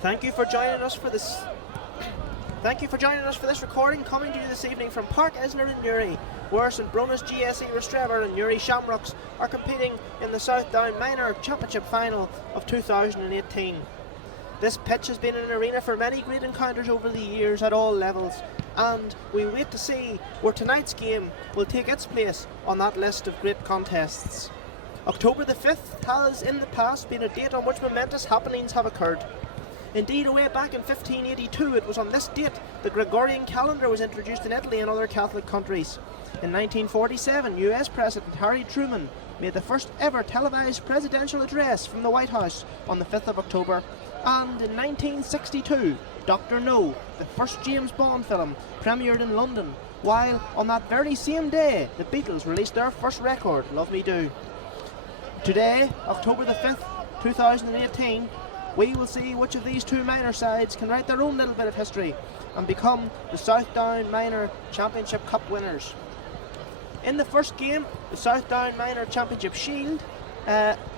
Thank you for joining us for this. Thank you for joining us for this recording, coming to you this evening from Park Isler in Newry, where St Bronus GSE Rostrevor and Newry Shamrocks are competing in the South Down Minor Championship Final of 2018. This pitch has been an arena for many great encounters over the years at all levels, and we wait to see where tonight's game will take its place on that list of great contests. October the 5th has in the past been a date on which momentous happenings have occurred. Indeed, away back in 1582, it was on this date the Gregorian calendar was introduced in Italy and other Catholic countries. In 1947, US President Harry Truman made the first ever televised presidential address from the White House on the 5th of October. And in 1962, Dr. No, the first James Bond film, premiered in London, while on that very same day, the Beatles released their first record, Love Me Do. Today, October the 5th, 2018, we will see which of these two minor sides can write their own little bit of history and become the South Down Minor Championship Cup winners. In the first game, the South Down Minor Championship Shield,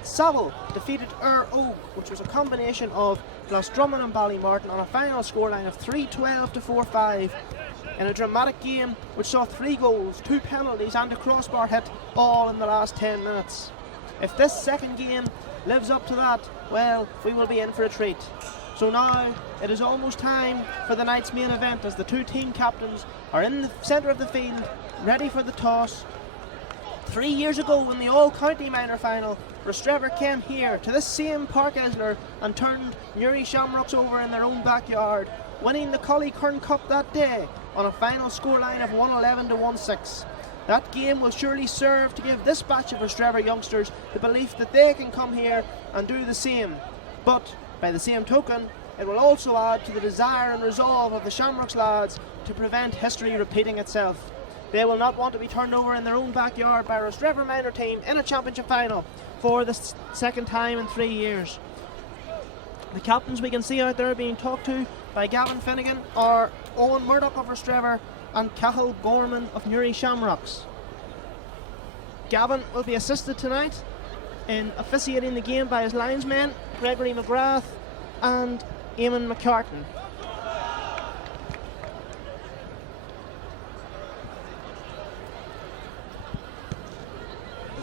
Saville defeated Oak, which was a combination of Glasdrumman and Ballymartin, on a final scoreline of 3-12 to 4-5 in a dramatic game which saw 3 goals, 2 penalties and a crossbar hit, all in the last 10 minutes. If this second game lives up to that, well, we will be in for a treat. So now it is almost time for the night's main event, as the two team captains are in the centre of the field, ready for the toss. 3 years ago, in the all-county minor final, Rostrevor came here to this same Park Isler and turned Newry Shamrocks over in their own backyard, winning the Collie-Kern Cup that day on a final scoreline of 111 to 16. That game will surely serve to give this batch of Rostrevor youngsters the belief that they can come here and do the same. But, by the same token, it will also add to the desire and resolve of the Shamrocks lads to prevent history repeating itself. They will not want to be turned over in their own backyard by a Rostrevor minor team in a championship final for the second time in 3 years. The captains we can see out there being talked to by Gavin Finnegan are Owen Murdoch of Rostrevor and Cahill Gorman of Newry Shamrocks. Gavin will be assisted tonight in officiating the game by his linesmen, Gregory McGrath and Eamon McCartan.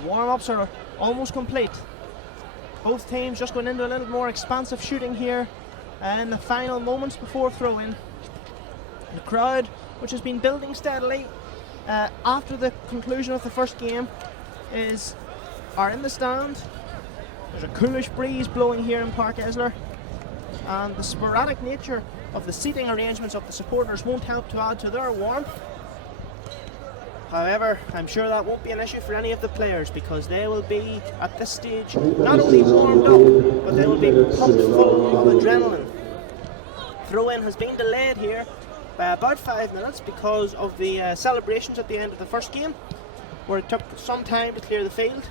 The warm-ups are almost complete. Both teams just going into a little more expansive shooting here in the final moments before throw-in. The crowd, which has been building steadily after the conclusion of the first game, are in the stand. There's a coolish breeze blowing here in Park Isler, and the sporadic nature of the seating arrangements of the supporters won't help to add to their warmth. However, I'm sure that won't be an issue for any of the players, because they will be, at this stage, not only warmed up, but they will be pumped full of adrenaline. Throw-in has been delayed here by about 5 minutes because of the celebrations at the end of the first game, where it took some time to clear the field.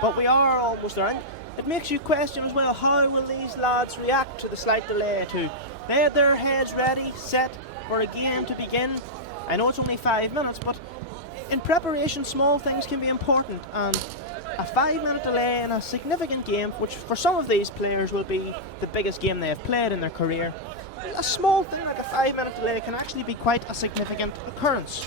But we are almost there. It makes you question as well, how will these lads react to the slight delay too? They had their heads ready, set for a game to begin. I know it's only 5 minutes, but in preparation small things can be important, and a 5-minute delay in a significant game, which for some of these players will be the biggest game they have played in their career, a small thing like a 5-minute delay can actually be quite a significant occurrence.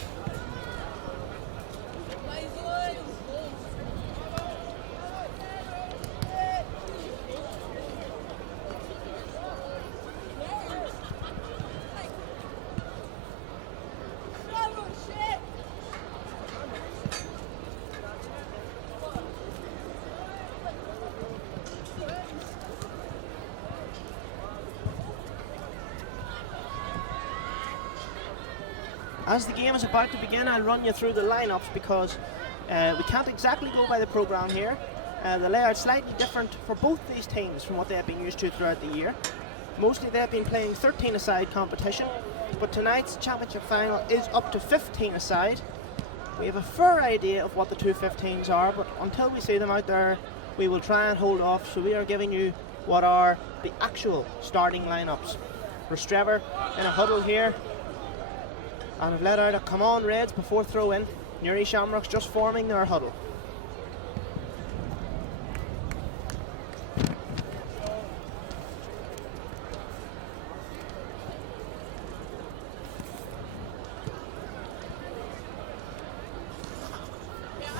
As the game is about to begin, I'll run you through the lineups, because we can't exactly go by the programme here. The layout's slightly different for both these teams from what they have been used to throughout the year. Mostly they've been playing 13-a-side competition, but tonight's championship final is up to 15-a-side. We have a fair idea of what the two 15s are, but until we see them out there, we will try and hold off. So we are giving you what are the actual starting lineups. Rostrevor in a huddle here, and have let out a "come on Reds" before throw-in. Newry Shamrocks just forming their huddle.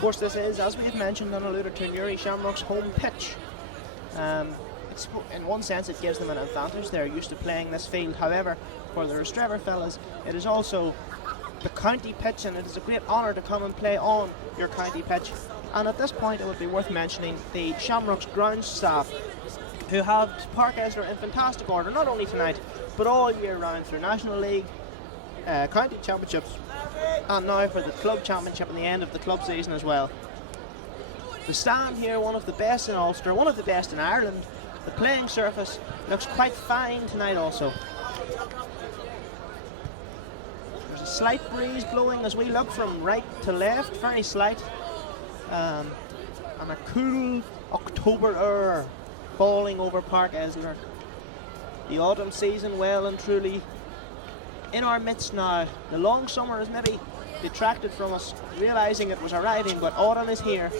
course, this is, as we've mentioned and alluded to, Newry Shamrocks' home pitch. In one sense, it gives them an advantage. They're used to playing this field. However, for the Rostrevor fellas, it is also the county pitch, and it is a great honour to come and play on your county pitch. And at this point, it would be worth mentioning the Shamrocks ground staff, who have Park Esler in fantastic order, not only tonight, but all year round through National League, county championships, and now for the club championship and the end of the club season as well. The stand here, one of the best in Ulster, one of the best in Ireland. The playing surface looks quite fine tonight also. There's a slight breeze blowing as we look from right to left, very slight, and a cool October air falling over Park Esler. The autumn season well and truly in our midst now. The long summer has maybe detracted from us, realising it was arriving, but autumn is here.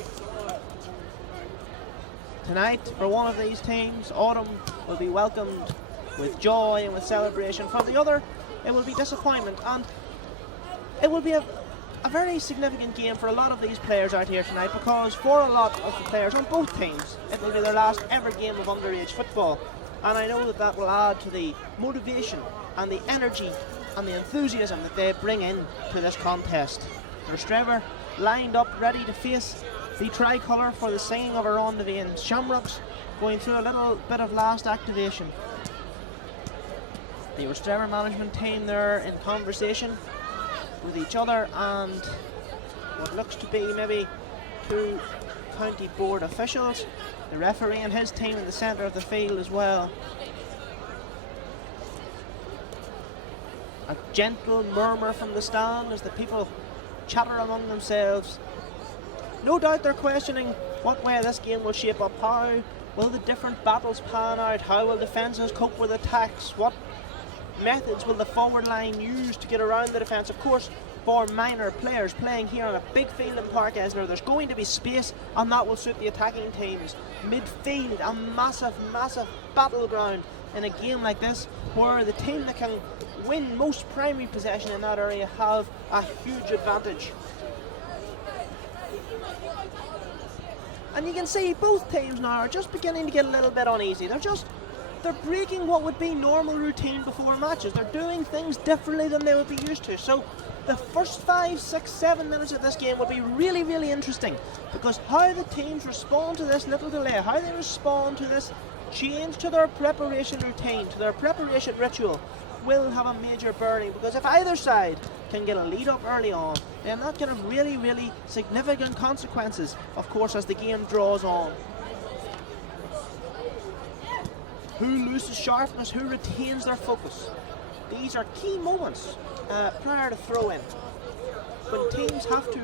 Tonight, for one of these teams, autumn will be welcomed with joy and with celebration. For the other, it will be disappointment, and it will be a very significant game for a lot of these players out here tonight, because for a lot of the players on both teams, it will be their last ever game of underage football. And I know that that will add to the motivation and the energy and the enthusiasm that they bring in to this contest. Rostrevor lined up ready to face the tricolour for the singing of Around the Vein. Shamrocks going through a little bit of last activation. The Rostrevor management team there in conversation with each other, and what looks to be maybe two county board officials. The referee and his team in the centre of the field as well. A gentle murmur from the stand as the people chatter among themselves. No doubt they're questioning what way this game will shape up. How will the different battles pan out? How will defences cope with attacks? What methods will the forward line use to get around the defence? Of course, for minor players playing here on a big field in Park Esler, there's going to be space, and that will suit the attacking teams. Midfield, a massive, massive battleground in a game like this, where the team that can win most primary possession in that area have a huge advantage. And you can see both teams now are just beginning to get a little bit uneasy. They're breaking what would be normal routine before matches. They're doing things differently than they would be used to. So the first 5, 6, 7 minutes of this game will be really, really interesting, because how the teams respond to this little delay, how they respond to this change to their preparation routine, to their preparation ritual, will have a major bearing. Because if either side can get a lead up early on, then that can have really, really significant consequences, of course, as the game draws on. Who loses sharpness, who retains their focus? These are key moments prior to throw-in, when teams have to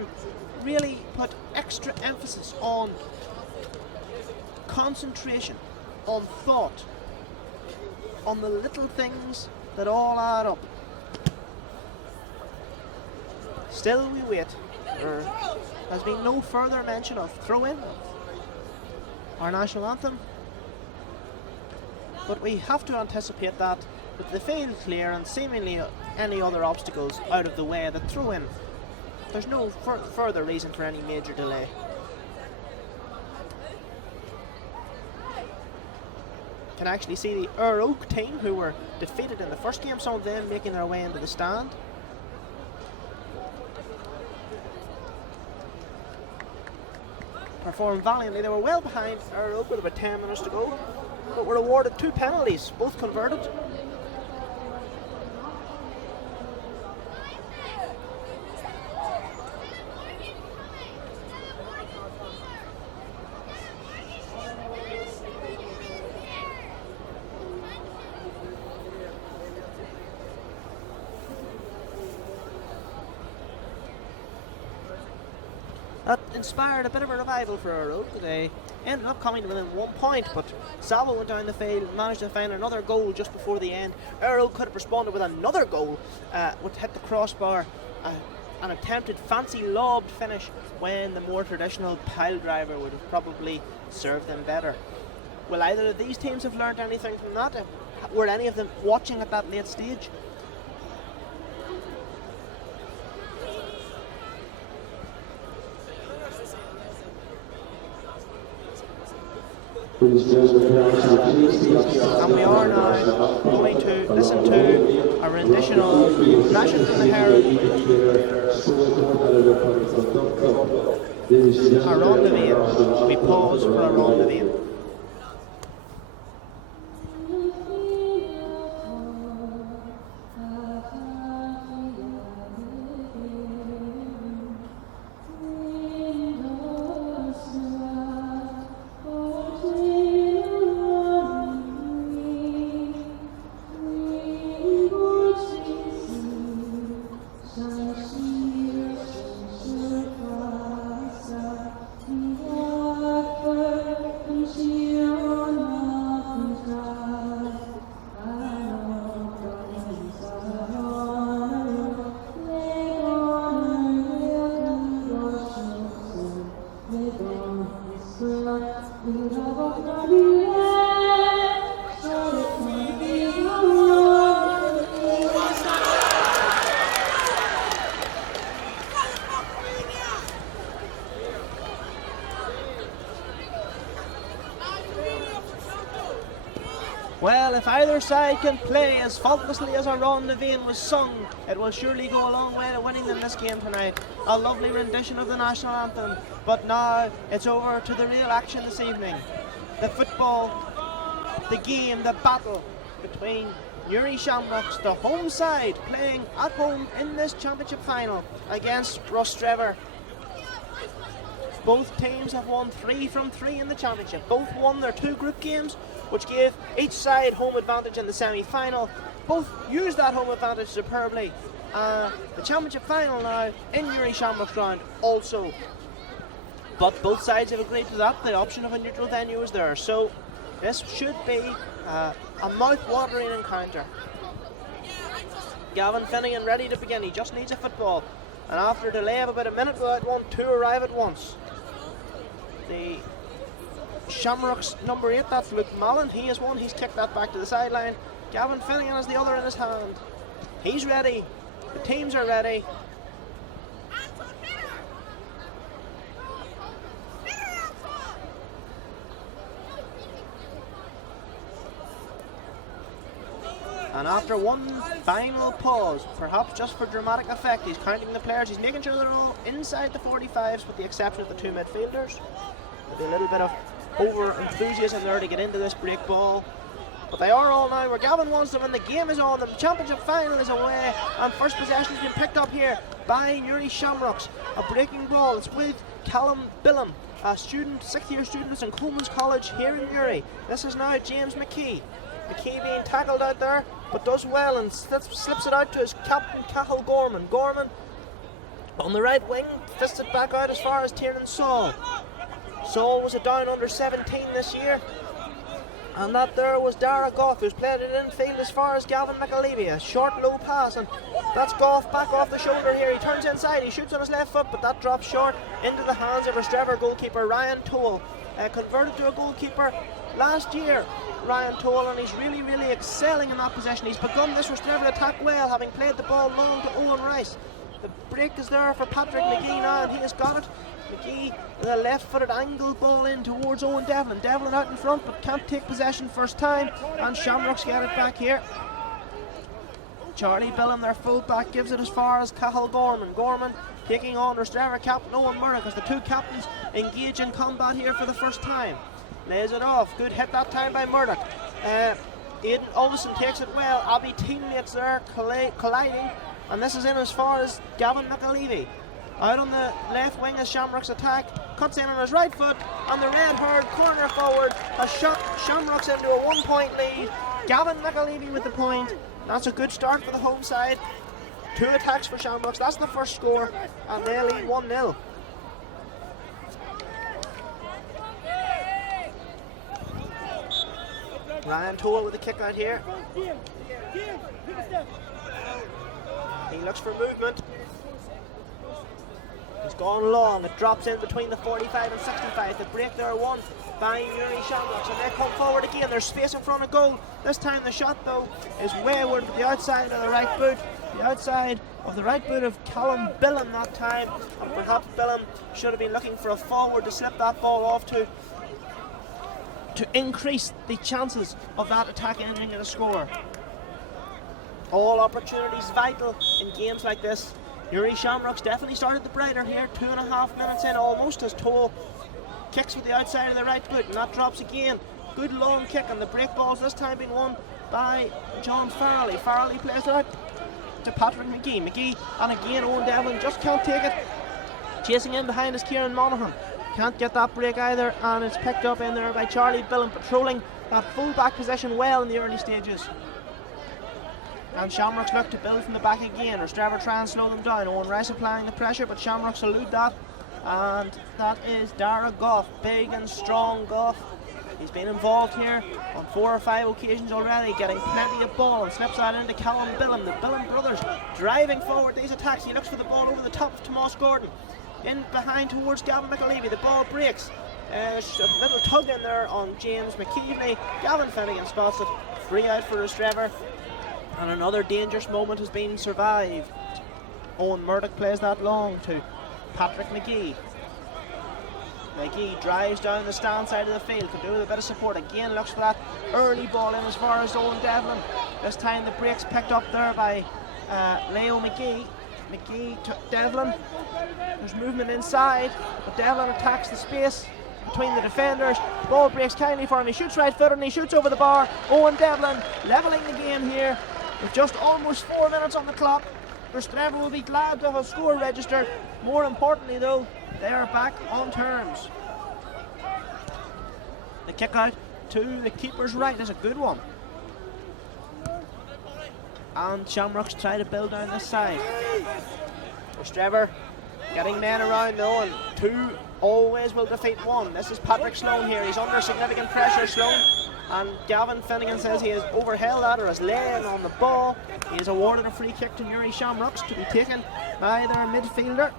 really put extra emphasis on concentration, on thought, on the little things that all add up. Still we wait. There has been no further mention of throw-in, our national anthem, but we have to anticipate that with the field clear and seemingly any other obstacles out of the way, the throw-in, there's no further reason for any major delay. Can actually see the Ur Oak team, who were defeated in the first game, some of them making their way into the stand. Performed valiantly. They were well behind Ur Oak with about 10 minutes to go, but were awarded 2 penalties, both converted. That inspired a bit of a revival for Ur Oak. They ended up coming to within 1 point, but Salvo went down the field and managed to find another goal just before the end. Ur Oak could have responded with another goal, would hit the crossbar, an attempted fancy lobbed finish, when the more traditional pile driver would have probably served them better. Will either of these teams have learned anything from that? Were any of them watching at that late stage? And we are now going to listen to a rendition of Flashing from the Herald, a rendezvous. We pause for a rendezvous. Well, if either side can play as faultlessly as our rendezvous was sung, it will surely go a long way to winning them this game tonight. A lovely rendition of the national anthem, but now it's over to the real action this evening. The football, the game, the battle between Newry Shamrocks, the home side, playing at home in this championship final against Rostrevor. Both teams have won 3 from 3 in the championship. Both won their 2 group games, which gave each side home advantage in the semi-final. Both used that home advantage superbly. The championship final now in Newry Shamrocks ground also. But both sides have agreed to that. The option of a neutral venue is there. So this should be a mouth-watering encounter. Gavin Finnegan ready to begin. He just needs a football. And after a delay of about a minute without one, 2 arrive at once. The Shamrocks number 8, that's Luke Mallon. He has one. He's kicked that back to the sideline. Gavin Finnegan has the other in his hand. He's ready. The teams are ready. And after one final pause, perhaps just for dramatic effect, he's counting the players. He's making sure they're all inside the 45s with the exception of the 2 midfielders. There'll be a little bit of over-enthusiasm there to get into this break ball. But they are all now where Gavin wants them and the game is on. The championship final is away and first possession has been picked up here by Newry Shamrocks. A breaking ball. It's with Callum Billam, a student, 6th year student in Coleman's College here in Newry. This is now James McKee. McKee being tackled out there, but does well and slips it out to his captain Cathal Gorman. Gorman on the right wing, fists it back out as far as Tiernan Saul. Saul was a down under 17 this year. And that there was Dara Goff, who's played it infield as far as Gavin McAlevey. A short low pass, and that's Goff back off the shoulder here. He turns inside, he shoots on his left foot, but that drops short into the hands of Rostrevor goalkeeper Ryan Toole. Converted to a goalkeeper last year, Ryan Toole, and he's really excelling in that possession. He's begun this Rostrevor attack well, having played the ball long to Owen Rice. The break is there for Patrick McGee now, and he has got it. McGee with a left-footed angle ball in towards Owen Devlin. Devlin out in front but can't take possession first time, and Shamrocks get it back here. Charlie Billam, their full-back, gives it as far as Cathal Gorman. Gorman taking on Rostrevor captain Owen Murdoch as the 2 captains engage in combat here for the first time. Lays it off. Good hit that time by Murdoch. Aidan Olsen takes it well. Abbey teammates there colliding, and this is in as far as Gavin McAlevey. Out on the left wing as Shamrocks attack, cuts in on his right foot, and the red-haired corner forward has shot Shamrocks into a 1-point lead. Gavin McAlevey with the point. That's a good start for the home side. 2 attacks for Shamrocks, that's the first score, and they lead 1-0. Ryan Toole with the kick out here. He looks for movement. He's gone long, it drops in between the 45 and 65. The break there won by Newry Shamrocks, and they come forward again. There's space in front of goal. This time the shot though is wayward to the outside of the right boot. The outside of the right boot of Callum Billam that time, and perhaps Billam should have been looking for a forward to slip that ball off to. to increase the chances of that attack ending in a score. All opportunities vital in games like this. Newry Shamrocks definitely started the brighter here. 2.5 minutes in almost as Toll kicks with the outside of the right foot, and that drops again. Good long kick, and the break balls this time being won by John Farrelly. Farrelly plays it out to Patrick McGee. McGee, and again Owen Devlin just can't take it. Chasing in behind is Kieran Monaghan. Can't get that break either, and it's picked up in there by Charlie Billen, patrolling that full back position well in the early stages. And Shamrocks look to build from the back again. Rostrevor try and slow them down. Owen Rice applying the pressure, but Shamrocks elude that. And that is Dara Goff, big and strong Goff. He's been involved here on 4 or 5 occasions already, getting plenty of ball, and slips that into Callum Billen. The Billen brothers driving forward these attacks. He looks for the ball over the top of Tomas Gordon. In behind towards Gavin McAlevey. The ball breaks. A little tug in there on James McKeveney. Gavin Finnegan spots it. Free out for Rostrevor. And another dangerous moment has been survived. Owen Murdoch plays that long to Patrick McGee. McGee drives down the stand side of the field, can do with a bit of support. Again looks for that early ball in as far as Owen Devlin. This time the break's picked up there by Leo McGee. McGee to Devlin. There's movement inside, but Devlin attacks the space between the defenders. Ball breaks kindly for him. He shoots right footed and he shoots over the bar. Owen Devlin levelling the game here with just almost 4 minutes on the clock. Rostrevor will be glad to have a score registered. More importantly though, they are back on terms. The kick out to the keeper's right is a good one. And Shamrocks try to build down this side. Rostrevor getting men around though, and 2 always will defeat 1. This is Patrick Sloan here. He's under significant pressure, Sloan. And Gavin Finnegan says he has overheld that or is laying on the ball. He is awarded a free kick to Newry Shamrocks to be taken by their midfielder.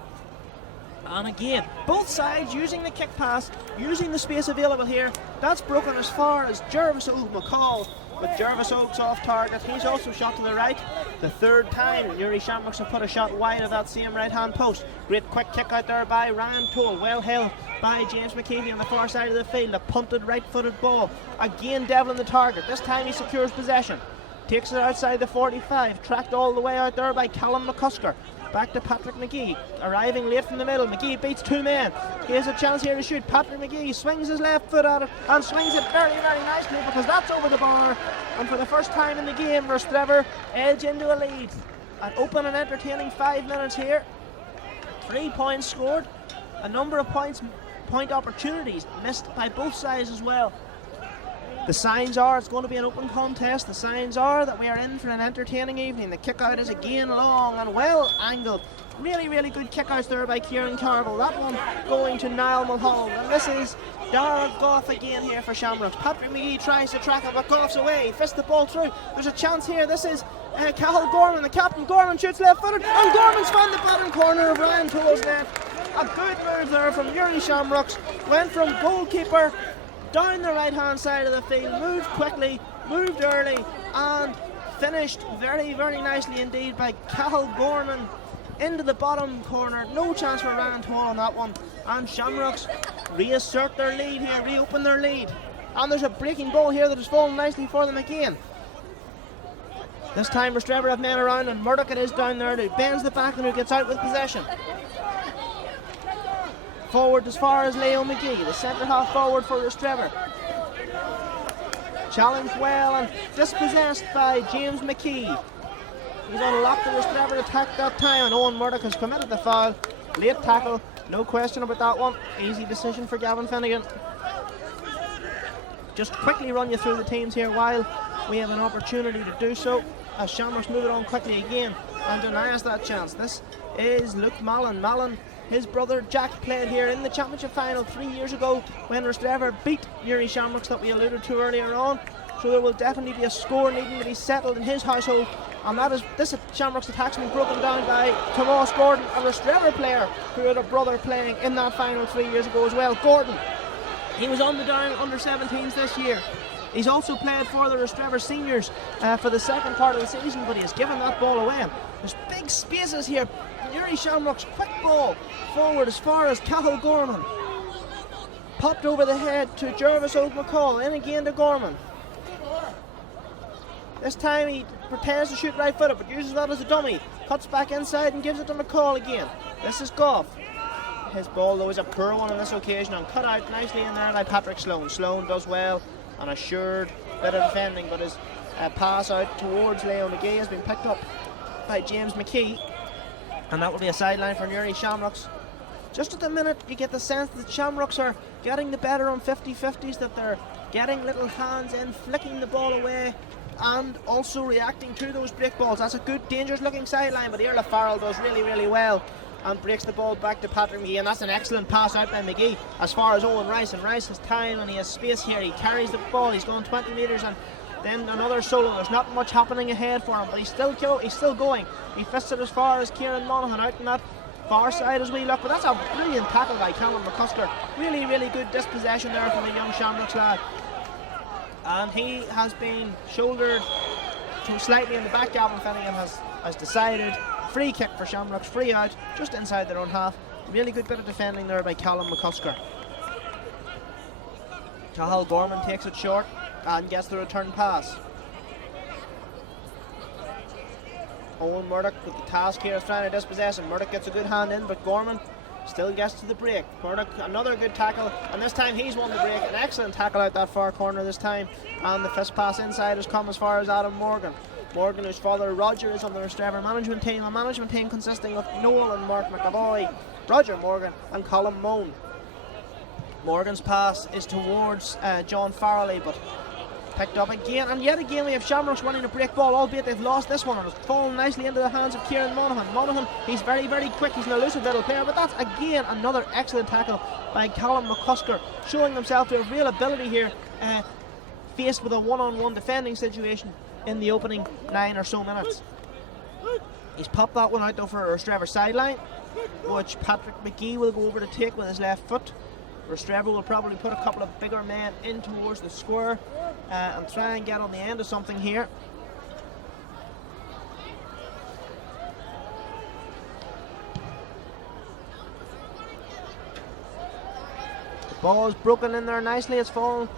And again, both sides using the kick pass, using the space available here. That's broken as far as Jervis Oak McCall, but Jervis Oak's off target. He's also shot to the right. The 3rd time Newry Shamrocks have put a shot wide of that same right hand post. Great quick kick out there by Ryan Toll, well held by James McKeevy on the far side of the field. A punted right footed ball. Again Devlin the target. This time he secures possession. Takes it outside the 45, tracked all the way out there by Callum McCusker. Back to Patrick McGee, arriving late from the middle. McGee beats 2 men. He has a chance here to shoot. Patrick McGee swings his left foot at it and swings it very, very nicely because that's over the bar. And for the first time in the game, Rostrevor edge into a lead. An open and entertaining 5 minutes here. 3 points scored. A number of point opportunities missed by both sides as well. The signs are it's going to be an open contest. The signs are that we are in for an entertaining evening. The kick out is again long and well angled. Really, really good kick outs there by Kieran Carville. That one going to Niall Mulholland. And this is Dara Goff again here for Shamrocks. Patrick McGee tries to track it, but Goff's away. He fists the ball through. There's a chance here. This is Cathal Gorman, the captain. Gorman shoots left footed, and Gorman's found the bottom corner of Ryan Toll's net. A good move there from Newry Shamrocks. Went from goalkeeper down the right hand side of the field, moved quickly, moved early, and finished very, very nicely indeed by Cathal Gorman into the bottom corner. No chance for Ryan Toll on that one, and Shamrocks reassert their lead here, reopen their lead. And there's a breaking ball here that has fallen nicely for them again. This time Rostrevor have men around, and Murdoch it is down there who bends the back and who gets out with possession. Forward as far as Leo McGee, the centre half forward for Rostrevor. Challenged well and dispossessed by James McKee. He's unlocked the Rostrevor attack that time, and Owen Murdoch has committed the foul. Late tackle, no question about that one. Easy decision for Gavin Finnegan. Just quickly run you through the teams here while we have an opportunity to do so, as Shamrocks move it on quickly again and deny us that chance. This is Luke Mallon. Mallon, his brother Jack, played here in the championship final 3 years ago when Rostrevor beat Newry Shamrocks that we alluded to earlier on. So there will definitely be a score needing to be settled in his household, and that is this Shamrocks attack's been broken down by Tomas Gordon, a Rostrevor player who had a brother playing in that final 3 years ago as well. Gordon, he was on the down under 17s this year. He's also played for the Rostrevor seniors for the second part of the season, but he has given that ball away. There's big spaces here. Newry Shamrocks, quick ball forward as far as Cathal Gorman. Popped over the head to Jervis O'McCall. In again to Gorman. This time he pretends to shoot right footed, but uses that as a dummy. Cuts back inside and gives it to McCall again. This is Goff. His ball though is a poor one on this occasion and cut out nicely in there by Patrick Sloan. Sloan does well, an assured bit of defending, but his pass out towards Leo McGee has been picked up by James McKee, and that will be a sideline for Newry Shamrocks. Just at the minute you get the sense that Shamrocks are getting the better on 50-50s, that they're getting little hands in, flicking the ball away and also reacting to those break balls. That's a good dangerous looking sideline, but Iarla Farrell does really well and breaks the ball back to Patrick McGee, and that's an excellent pass out by McGee as far as Owen Rice, and Rice has time and he has space here. He carries the ball, he's going 20 metres and then another solo. There's not much happening ahead for him, but he's still going. He fists it as far as Kieran Monaghan out in that far side as we look, but that's a brilliant tackle by Callum McCusker. Really good dispossession there from the young Shamrocks lad, and he has been shouldered to slightly in the back. Gavin Finnegan has decided free kick for Shamrocks, free out just inside their own half. Really good bit of defending there by Callum McCusker. Cathal Gorman takes it short and gets the return pass. Owen Murdoch with the task here of trying to dispossess him. Murdoch gets a good hand in, but Gorman still gets to the break. Murdoch, another good tackle, and this time he's won the break. An excellent tackle out that far corner this time, and the fist pass inside has come as far as Adam Morgan. Morgan, whose father Roger is on the Rostrevor management team, a management team consisting of Noel and Mark McAvoy, Roger Morgan and Colin Moan. Morgan's pass is towards John Farrelly, but picked up again, and yet again we have Shamrocks running a break ball, albeit they've lost this one, and it's fallen nicely into the hands of Kieran Monaghan. Monaghan, he's very quick, he's an elusive little player, but that's again another excellent tackle by Callum McCusker, showing himself to have real ability here, faced with a one-on-one defending situation in the opening 9 or so minutes. He's popped that one out though for a Rostrevor sideline, which Patrick McGee will go over to take with his left foot. Rostrevor will probably put a couple of bigger men in towards the square and try and get on the end of something here. The ball is broken in there nicely, it's fallen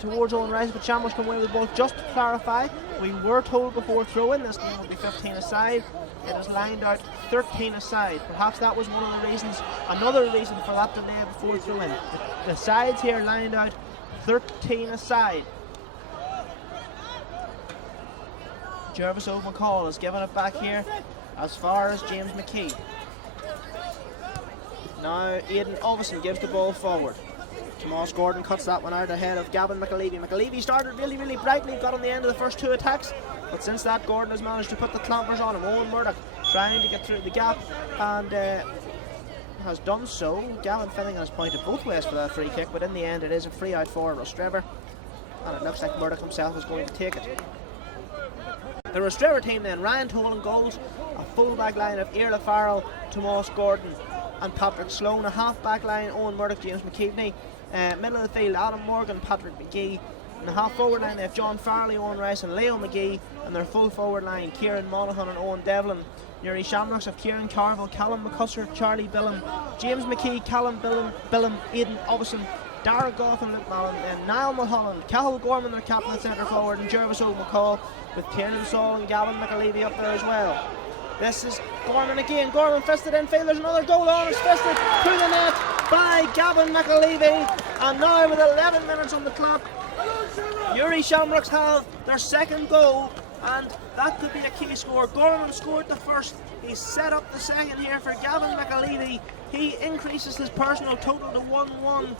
towards Owen Rice, but Shamrocks come away with the ball. Just to clarify, we were told before throw-in this game would be 15 aside. It is lined out 13 aside. Perhaps that was one of the reasons, another reason for that delay before throw-in. The sides here lined out 13 aside. Jervis O'McCall has given it back here as far as James McKee. Now Aidan Ovison gives the ball forward. Tomas Gordon cuts that one out ahead of Gavin McAlevey. McAlevey started really brightly, got on the end of the first 2 attacks, but since that Gordon has managed to put the clampers on him. Owen Murdoch trying to get through the gap and has done so. Gavin Finnegan has pointed both ways for that free kick, but in the end it is a free out for Rostrevor, and it looks like Murdoch himself is going to take it. The Rostrevor team then, Ryan Toll in goals, a full back line of Iarla Farrell, Tomas Gordon and Patrick Sloan, a half back line, Owen Murdoch, James McKeveney. Middle of the field, Adam Morgan, Patrick McGee. In the half forward line they have John Farley, Owen Rice and Leo McGee, and their full forward line Kieran Monaghan and Owen Devlin. Newry Shamrocks have Kieran Carville, Callum McCusker, Charlie Billum, James McKee, Callum Billum, Aidan Ovison, Dara Goff and Luke Mallon, and Niall Mulholland, Cathal Gorman, their captain at centre forward, and Jervis O'McCall, with Tiernan Saul and Gavin McAlevey up there as well. This is Gorman again. Gorman fisted infield. There's another goal on. It's fisted through the net by Gavin McAlevey. And now with 11 minutes on the clock, Newry Shamrocks have their second goal, and that could be a key score. Gorman scored the first. He set up the second here for Gavin McAlevey. He increases his personal total to 1-1.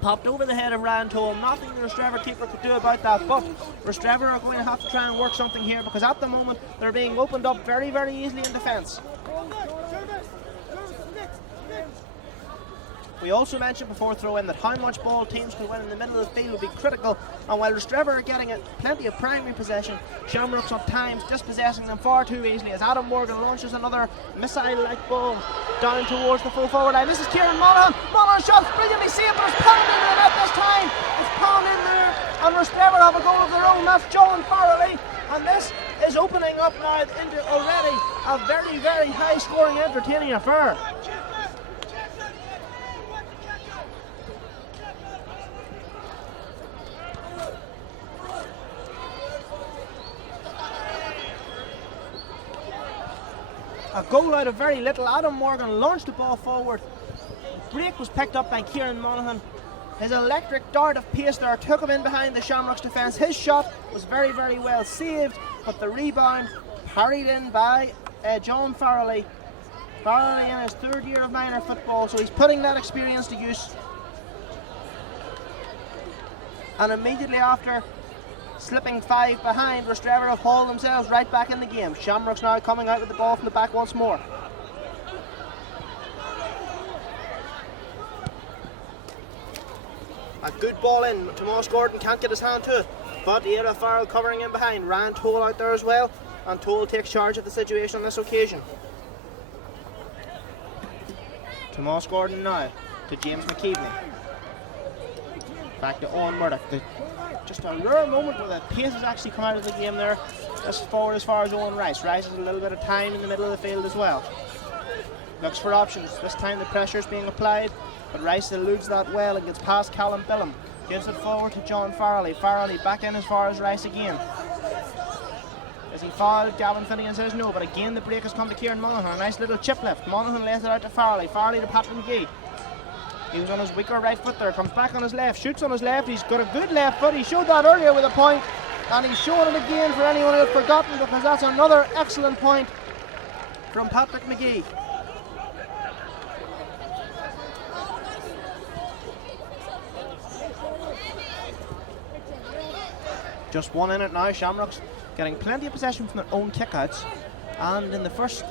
Popped over the head of Ryan Toll. Nothing the Rostrevor keeper could do about that, but Rostrevor are going to have to try and work something here, because at the moment they're being opened up very easily in defence. We also mentioned before throw-in that how much ball teams could win in the middle of the field would be critical, and while Rostrevor are getting plenty of primary possession, Shamrocks at times dispossessing them far too easily as Adam Morgan launches another missile-like ball down towards the full forward line. This is Kieran Monaghan. Monaghan shots brilliantly saved, but it's pounded into the net this time. It's pounded in there, and Rostrevor have a goal of their own. That's John Farrelly, and this is opening up now into already a very high-scoring, entertaining affair. a goal out of very little. Adam Morgan launched the ball forward. The break was picked up by Kieran Monaghan. His electric dart of pace there took him in behind the Shamrocks defence. His shot was very, very well saved, but the rebound parried in by John Farrelly. Farrelly in his third year of minor football, so he's putting that experience to use. And immediately after slipping 5 behind, Rostrevor have hauled themselves right back in the game. Shamrocks now coming out with the ball from the back once more. A good ball in. Tomas Gordon can't get his hand to it, but Aoife Farrell covering in behind. Ryan Toll out there as well, and Toll takes charge of the situation on this occasion. Tomas Gordon now to James McKeveney. Back to Owen Murdoch. Just a rare moment where the pace has actually come out of the game there. That's forward as far as Owen Rice. Rice has a little bit of time in the middle of the field as well. Looks for options. This time the pressure is being applied, but Rice eludes that well and gets past Callum Billum. Gives it forward to John Farrelly. Farrelly back in as far as Rice again. Is he fouled? Gavin Finnegan says no, but again the break has come to Kieran Monaghan. A nice little chip lift. Monaghan lays it out to Farrelly. Farrelly to Patrick McGee. He was on his weaker right foot there. Comes back on his left. Shoots on his left. He's got a good left foot. He showed that earlier with a point, and he's showing it again for anyone who had forgotten, because that's another excellent point from Patrick McGee. Just one in it now. Shamrocks getting plenty of possession from their own kickouts, and in the first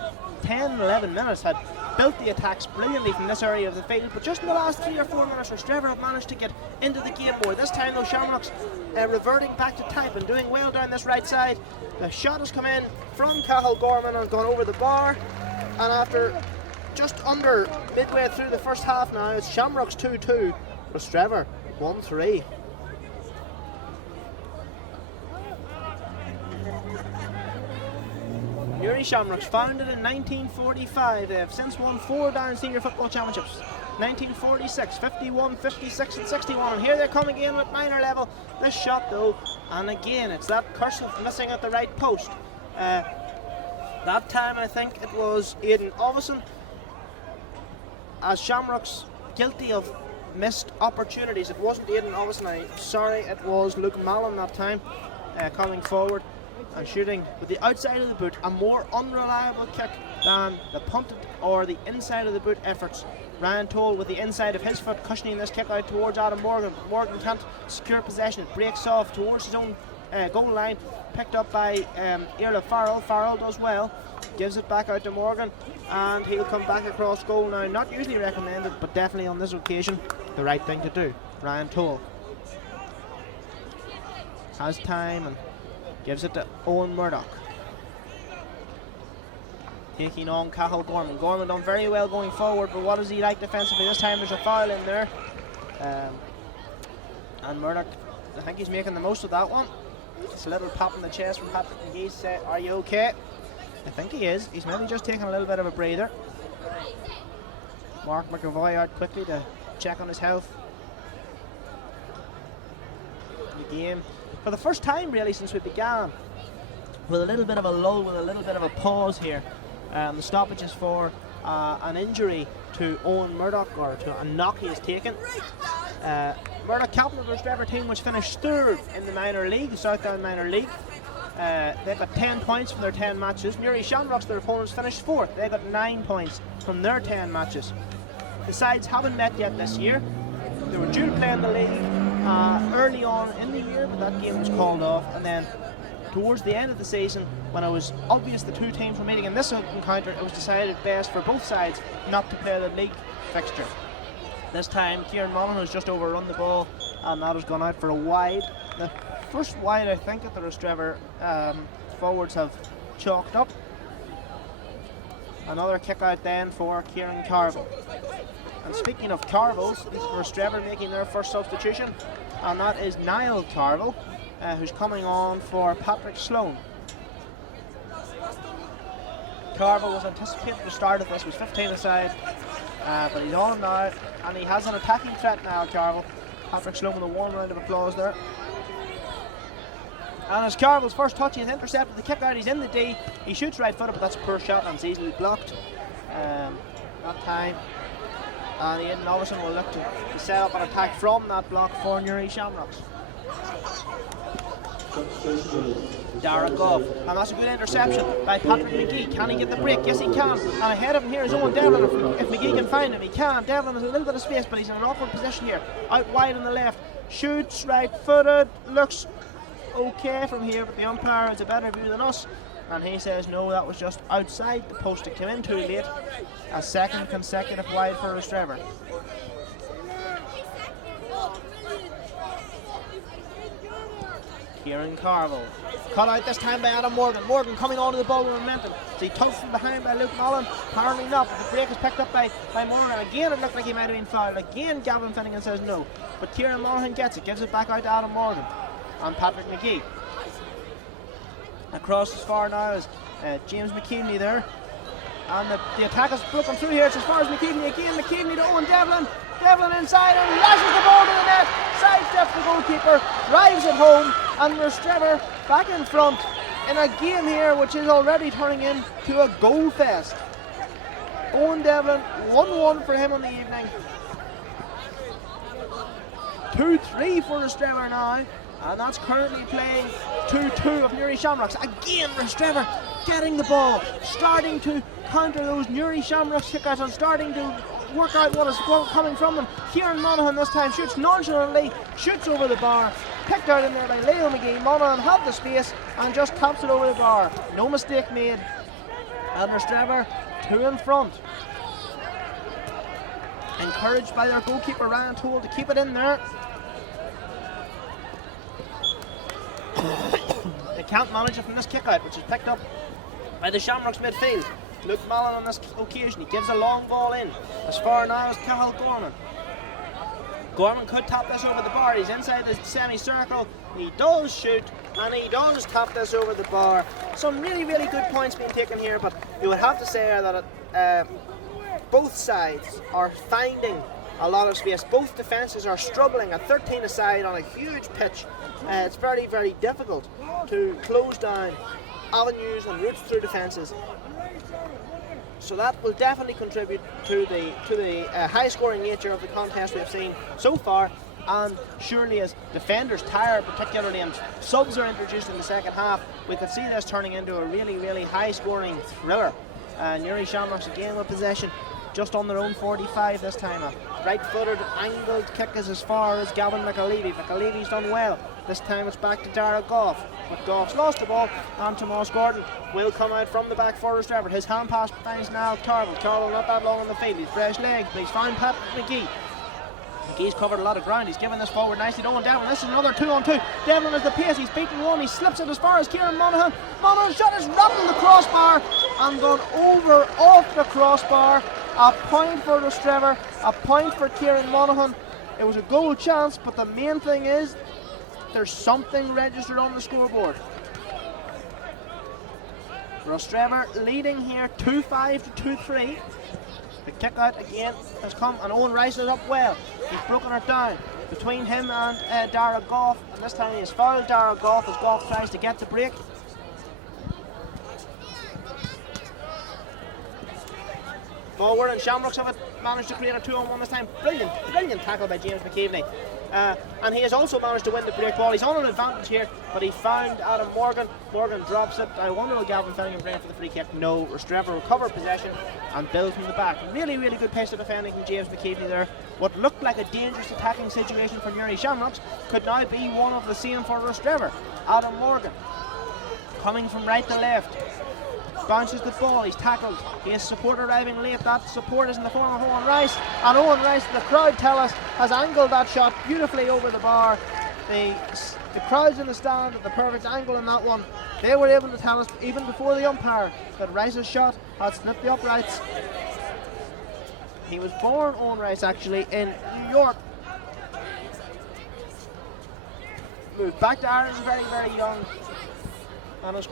10-11 minutes had built the attacks brilliantly from this area of the field, but just in the last 3 or 4 minutes Rostrevor have managed to get into the game more. This time though, Shamrocks reverting back to type and doing well down this right side. The shot has come in from Cathal Gorman and gone over the bar, and after just under midway through the first half now, it's Shamrocks 2-2, Rostrevor 1-3. Newry Shamrocks, founded in 1945, they have since won 4 Down Senior Football Championships. 1946, 51, 56 and 61, and here they come again at minor level. This shot though, and again it's that curse of missing at the right post. That time I think it was Aidan Ovison, as Shamrocks guilty of missed opportunities. It wasn't Aidan Ovison, I'm sorry, it was Luke Mallon that time, coming forward and shooting with the outside of the boot, a more unreliable kick than the punted or the inside of the boot efforts. Ryan Toll with the inside of his foot cushioning this kick out towards Adam Morgan. Morgan can't secure possession. It breaks off towards his own goal line, picked up by Aoife Farrell. Farrell does well, gives it back out to Morgan, and he'll come back across goal now. Not usually recommended, but definitely on this occasion the right thing to do. Ryan Toll has time and gives it to Owen Murdoch. Taking on Cathal Gorman. Gorman done very well going forward, but what is he like defensively? This time there's a foul in there. And Murdoch, I think he's making the most of that one. Just a little pop in the chest from Patrick McGee. Say, are you okay? I think he is. He's maybe just taking a little bit of a breather. Mark McAvoy out quickly to check on his health. The game, for the first time really since we began, with a little bit of a lull, with a little bit of a pause here. The stoppage is for an injury to Owen Murdoch, or to a knock he has taken. Murdoch captain of the Rostrevor team, which finished 3rd in the minor league, the South Down minor league. They've got 10 points from their 10 matches. Newry Shamrocks, their opponents, finished 4th. They've got 9 points from their 10 matches. The sides haven't met yet this year. They were due to play in the league early on in the year, but that game was called off, and then towards the end of the season, when it was obvious the two teams were meeting in this encounter, it was decided best for both sides not to play the league fixture. This time Kieran Monaghan has just overrun the ball, and that has gone out for a wide. The first wide I think that the Rostrevor forwards have chalked up. Another kick out then for Kieran Carville. And speaking of Carvilles, it's Rostrevor making their first substitution, and that is Niall Carville, who's coming on for Patrick Sloan. Carville was anticipated to start at this, was 15 aside, but he's on now, and he has an attacking threat now, Carville. Patrick Sloan with a warm round of applause there. And as Carville's first touch, he's intercepted the kick out, he's in the D, he shoots right footed, but that's a poor shot and it's easily blocked that time. And Ian Novison will look to set up an attack from that block for Newry Shamrocks. Dara Goff, and that's a good interception by Patrick McGee. Can he get the break? Yes, he can. And ahead of him here is Owen Devlin. If McGee can find him, he can. Devlin has a little bit of space, but he's in an awkward position here. Out wide on the left, shoots right footed, looks okay from here, but the umpire has a better view than us, and he says no, that was just outside the post. It came in too late. A second consecutive wide for Rostrevor. Kieran Carville. Cut out this time by Adam Morgan. Morgan coming onto the ball with momentum. So he tugs from behind by Luke Mullen. Apparently not, but the break is picked up by Morgan. Again, it looked like he might have been fouled. Again, Gavin Finnegan says no. But Kieran Monaghan gets it, gives it back out to Adam Morgan and Patrick McGee. Across as far now is James McKeevney there. And the attack is broken through here. It's as far as McKeevney again. McKeevney to Owen Devlin. Devlin inside and lashes the ball to the net. Sidesteps the goalkeeper, drives it home, and Rostrevor back in front in a game here which is already turning into a goal fest. Owen Devlin, 1-1 for him on the evening. 2-3 for Rostrevor now, and that's currently playing 2-2 of Newry Shamrocks. Again, Rostrevor getting the ball, starting to counter those Newry Shamrocks kickouts and starting to work out what is coming from them. Kieran Monaghan this time shoots nonchalantly, shoots over the bar, picked out in there by Leo McGee. Monaghan had the space and just taps it over the bar. No mistake made. And Rostrevor 2 in front. Encouraged by their goalkeeper Ryan Toole to keep it in there. They can't manage it from this kick out, which is picked up by the Shamrocks midfield. Luke Mallon on this occasion, he gives a long ball in. As far now as Cahill Gorman. Gorman could tap this over the bar, he's inside the semicircle, he does shoot, and he does tap this over the bar. Some really, really good points being taken here, but you would have to say that both sides are finding a lot of space. Both defences are struggling at 13 aside on a huge pitch. It's very, very difficult to close down avenues and routes through defences. So that will definitely contribute to the high scoring nature of the contest we've seen so far, and surely as defenders tire particularly and subs are introduced in the second half, we could see this turning into a really, really high scoring thriller. Newry Shamrocks again with possession just on their own 45 this time. A right footed angled kick is as far as Gavin McAlevey. McAlevey's done well. This time it's back to Dara Goff, but Goff's lost the ball, and Tomas Gordon will come out from the back for Rostrevor. His hand pass finds now Carville. Carville not that long on the field, he's fresh legs, but he's found Patrick McGee. McGee's covered a lot of ground, he's given this forward nicely to Owen Devlin. This is another 2-on-2. Devlin has the pace, he's beaten one, he slips it as far as Kieran Monaghan. Monaghan's shot is rattled the crossbar and gone over off the crossbar. A point for Rostrevor, a point for Kieran Monaghan. It was a goal chance, but the main thing is there's something registered on the scoreboard. Rostrevor leading here 2-5 to 2-3. The kick out again has come, and Owen Rice is up well. He's broken it down between him and Dara Goff, and this time he has fouled Dara Goff as Goff tries to get the break. Forward, and Shamrocks have managed to create a 2-on-1 this time. Brilliant tackle by James McKeevney. And he has also managed to win the break ball. He's on an advantage here, but he found Adam Morgan. Morgan drops it. I wonder will Gavin Finnegan bring for the free kick? No. Rostrevor recover possession and build from the back. Really, really good pace of defending from James McKeevney there. What looked like a dangerous attacking situation for Newry Shamrocks could now be one of the same for Rostrevor. Adam Morgan coming from right to left. Bounces the ball, he's tackled. He has support arriving late. That support is in the form of Owen Rice. And Owen Rice, the crowd tell us, has angled that shot beautifully over the bar. The crowds in the stand at the perfect angle in that one. They were able to tell us, even before the umpire, that Rice's shot had slipped the uprights. He was born, Owen Rice, actually, in New York. Moved back to Ireland very, very young. And was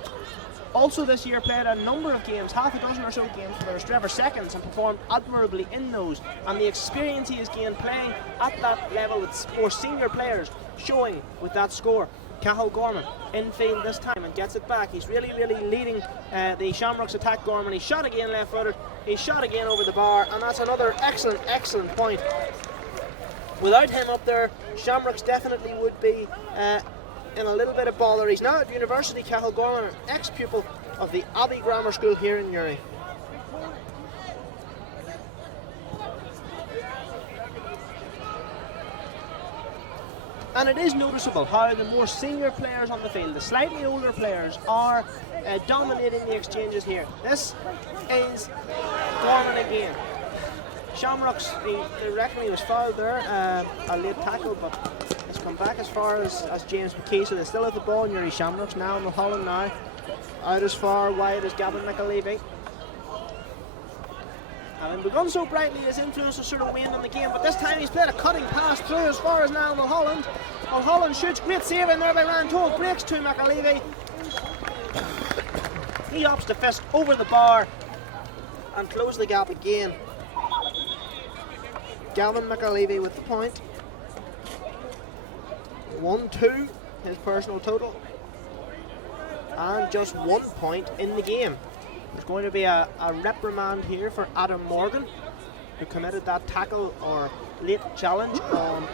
also this year played a number of games, half a dozen or so games for the Rostrevor seconds, and performed admirably in those. And the experience he has gained playing at that level with more senior players showing with that score. Cathal Gorman infield this time and gets it back. He's really leading the Shamrocks attack. Gorman, he shot again left-footed, he shot again over the bar, and that's another excellent point. Without him up there, Shamrocks definitely would be in a little bit of bother. He's now at university, Cathal Gorman, an ex-pupil of the Abbey Grammar School here in Newry. And it is noticeable how the more senior players on the field, the slightly older players, are dominating the exchanges here. This is Gorman again. Shamrocks, they reckon he was fouled there, a late tackle, but it's come back as far as James McKee, so they still have the ball. Newry Shamrocks now in Mulholland now. Out as far wide as Gavin McAlevey. And begun so brightly, his influence has sort of waned on the game, but this time he's played a cutting pass through as far as now Mulholland. Mulholland shoots, great save in there by Rantoul, breaks to McAlevey. He opts to fist over the bar and close the gap again. Gavin McAlevey with the point. 1-2, his personal total. And just 1 point in the game. There's going to be a reprimand here for Adam Morgan, who committed that tackle or late challenge on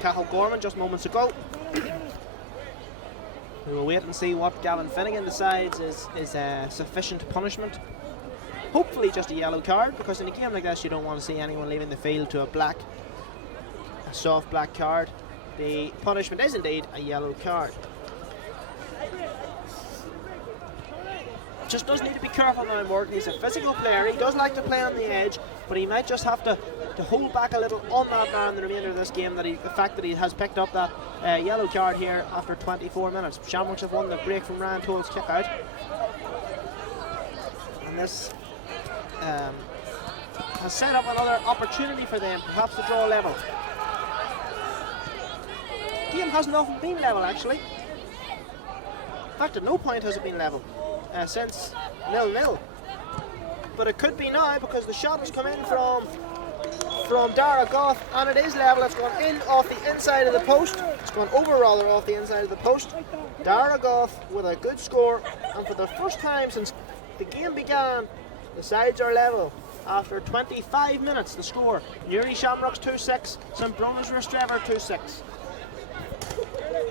Cathal Gorman just moments ago. We will wait and see what Gavin Finnegan decides is sufficient punishment. Hopefully just a yellow card, because in a game like this you don't want to see anyone leaving the field to a soft black card. The punishment is indeed a yellow card. Just does need to be careful now, Morgan. He's a physical player, he does like to play on the edge, but he might just have to hold back a little on that bar in the remainder of this game, the fact that he has picked up that yellow card here after 24 minutes. Shamrocks have won the break from Ryan Toll's kick out, and this has set up another opportunity for them, perhaps to draw level. The game hasn't often been level, actually. In fact, at no point has it been level since 0-0. But it could be now, because the shot has come in from Dara Goff, and it is level. It's gone in off the inside of the post. It's gone over rather off the inside of the post. Dara Goff with a good score, and for the first time since the game began, the sides are level. After 25 minutes, the score: Newry Shamrocks 2-6, St Brunus Rostrevor 2-6.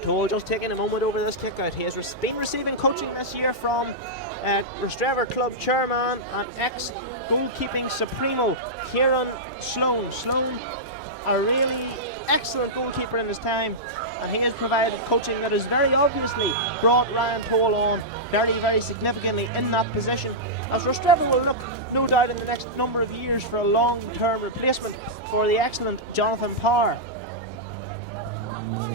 Toll just taking a moment over this kick out. He has been receiving coaching this year from Rostrevor club chairman and ex-goalkeeping supremo Kieran Sloan. Sloan, a really excellent goalkeeper in his time, and he has provided coaching that has very obviously brought Ryan Toll on very significantly in that position, as Rostrevor will look no doubt in the next number of years for a long-term replacement for the excellent Jonathan Power.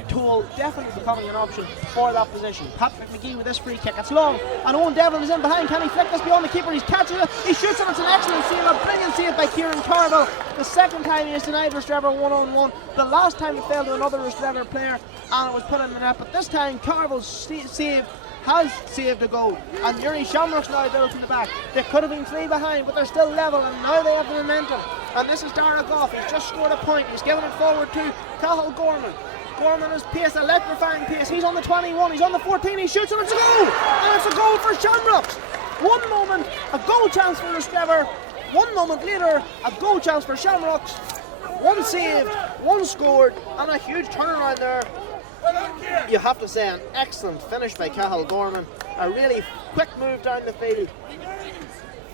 Toll definitely becoming an option for that position. Patrick McGee with this free kick, it's long, and Owen Devlin is in behind. Can he flick this beyond the keeper? He's catching it, he shoots it, it's an excellent save, a brilliant save by Kieran Carville. The second time he has denied Rostrevor one-on-one. The last time he fell to another Rostrevor player and it was put in the net, but this time Carville's save has saved a goal, and Newry Shamrocks now built in the back. They could have been 3 behind, but they're still level, and now they have the momentum. And this is Dara Goff, he's just scored a point, he's given it forward to Cathal Gorman. Gorman is pace, electrifying pace. He's on the 21, he's on the 14, he shoots and it's a goal! And it's a goal for Shamrocks! 1 moment, a goal chance for Rostrevor. 1 moment later, a goal chance for Shamrocks. 1 saved, 1 scored, and a huge turnaround there. You have to say, an excellent finish by Cathal Gorman. A really quick move down the field.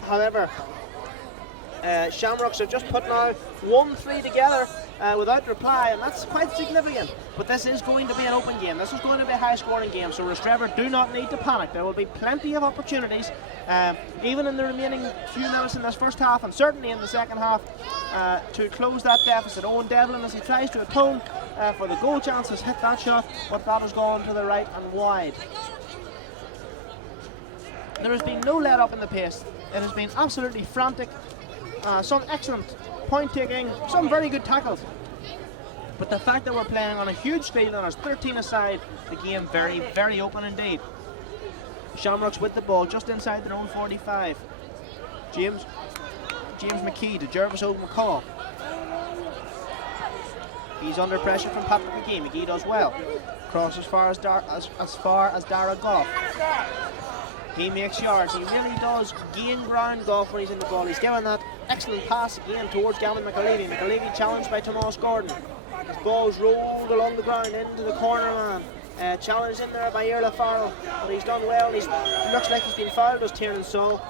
However, Shamrocks have just put now 1-3 together without reply, and that's quite significant. But this is going to be an open game. This is going to be a high-scoring game, so Rostrevor do not need to panic. There will be plenty of opportunities, even in the remaining few minutes in this first half, and certainly in the second half, to close that deficit. Owen Devlin, as he tries to atone for the goal chance, has hit that shot, but that has gone to the right and wide. There has been no let-up in the pace. It has been absolutely frantic. Some excellent point taking, some very good tackles. But the fact that we're playing on a huge field and there's 13 aside, the game very open indeed. Shamrocks with the ball just inside their own 45. James McKee to Jervis O'McCall. McGee's under pressure from Patrick McGee. McGee does well. Crosses as far as Dara Goff. He makes yards. He really does gain ground, Goff, when he's in the ball. He's given that excellent pass again towards Gavin McAlevey. McAlevey challenged by Tomas Gordon. His ball's rolled along the ground into the corner man. Challenged in there by Irla Farrell, but he's done well. He looks like he's been fouled, does Tiernan So.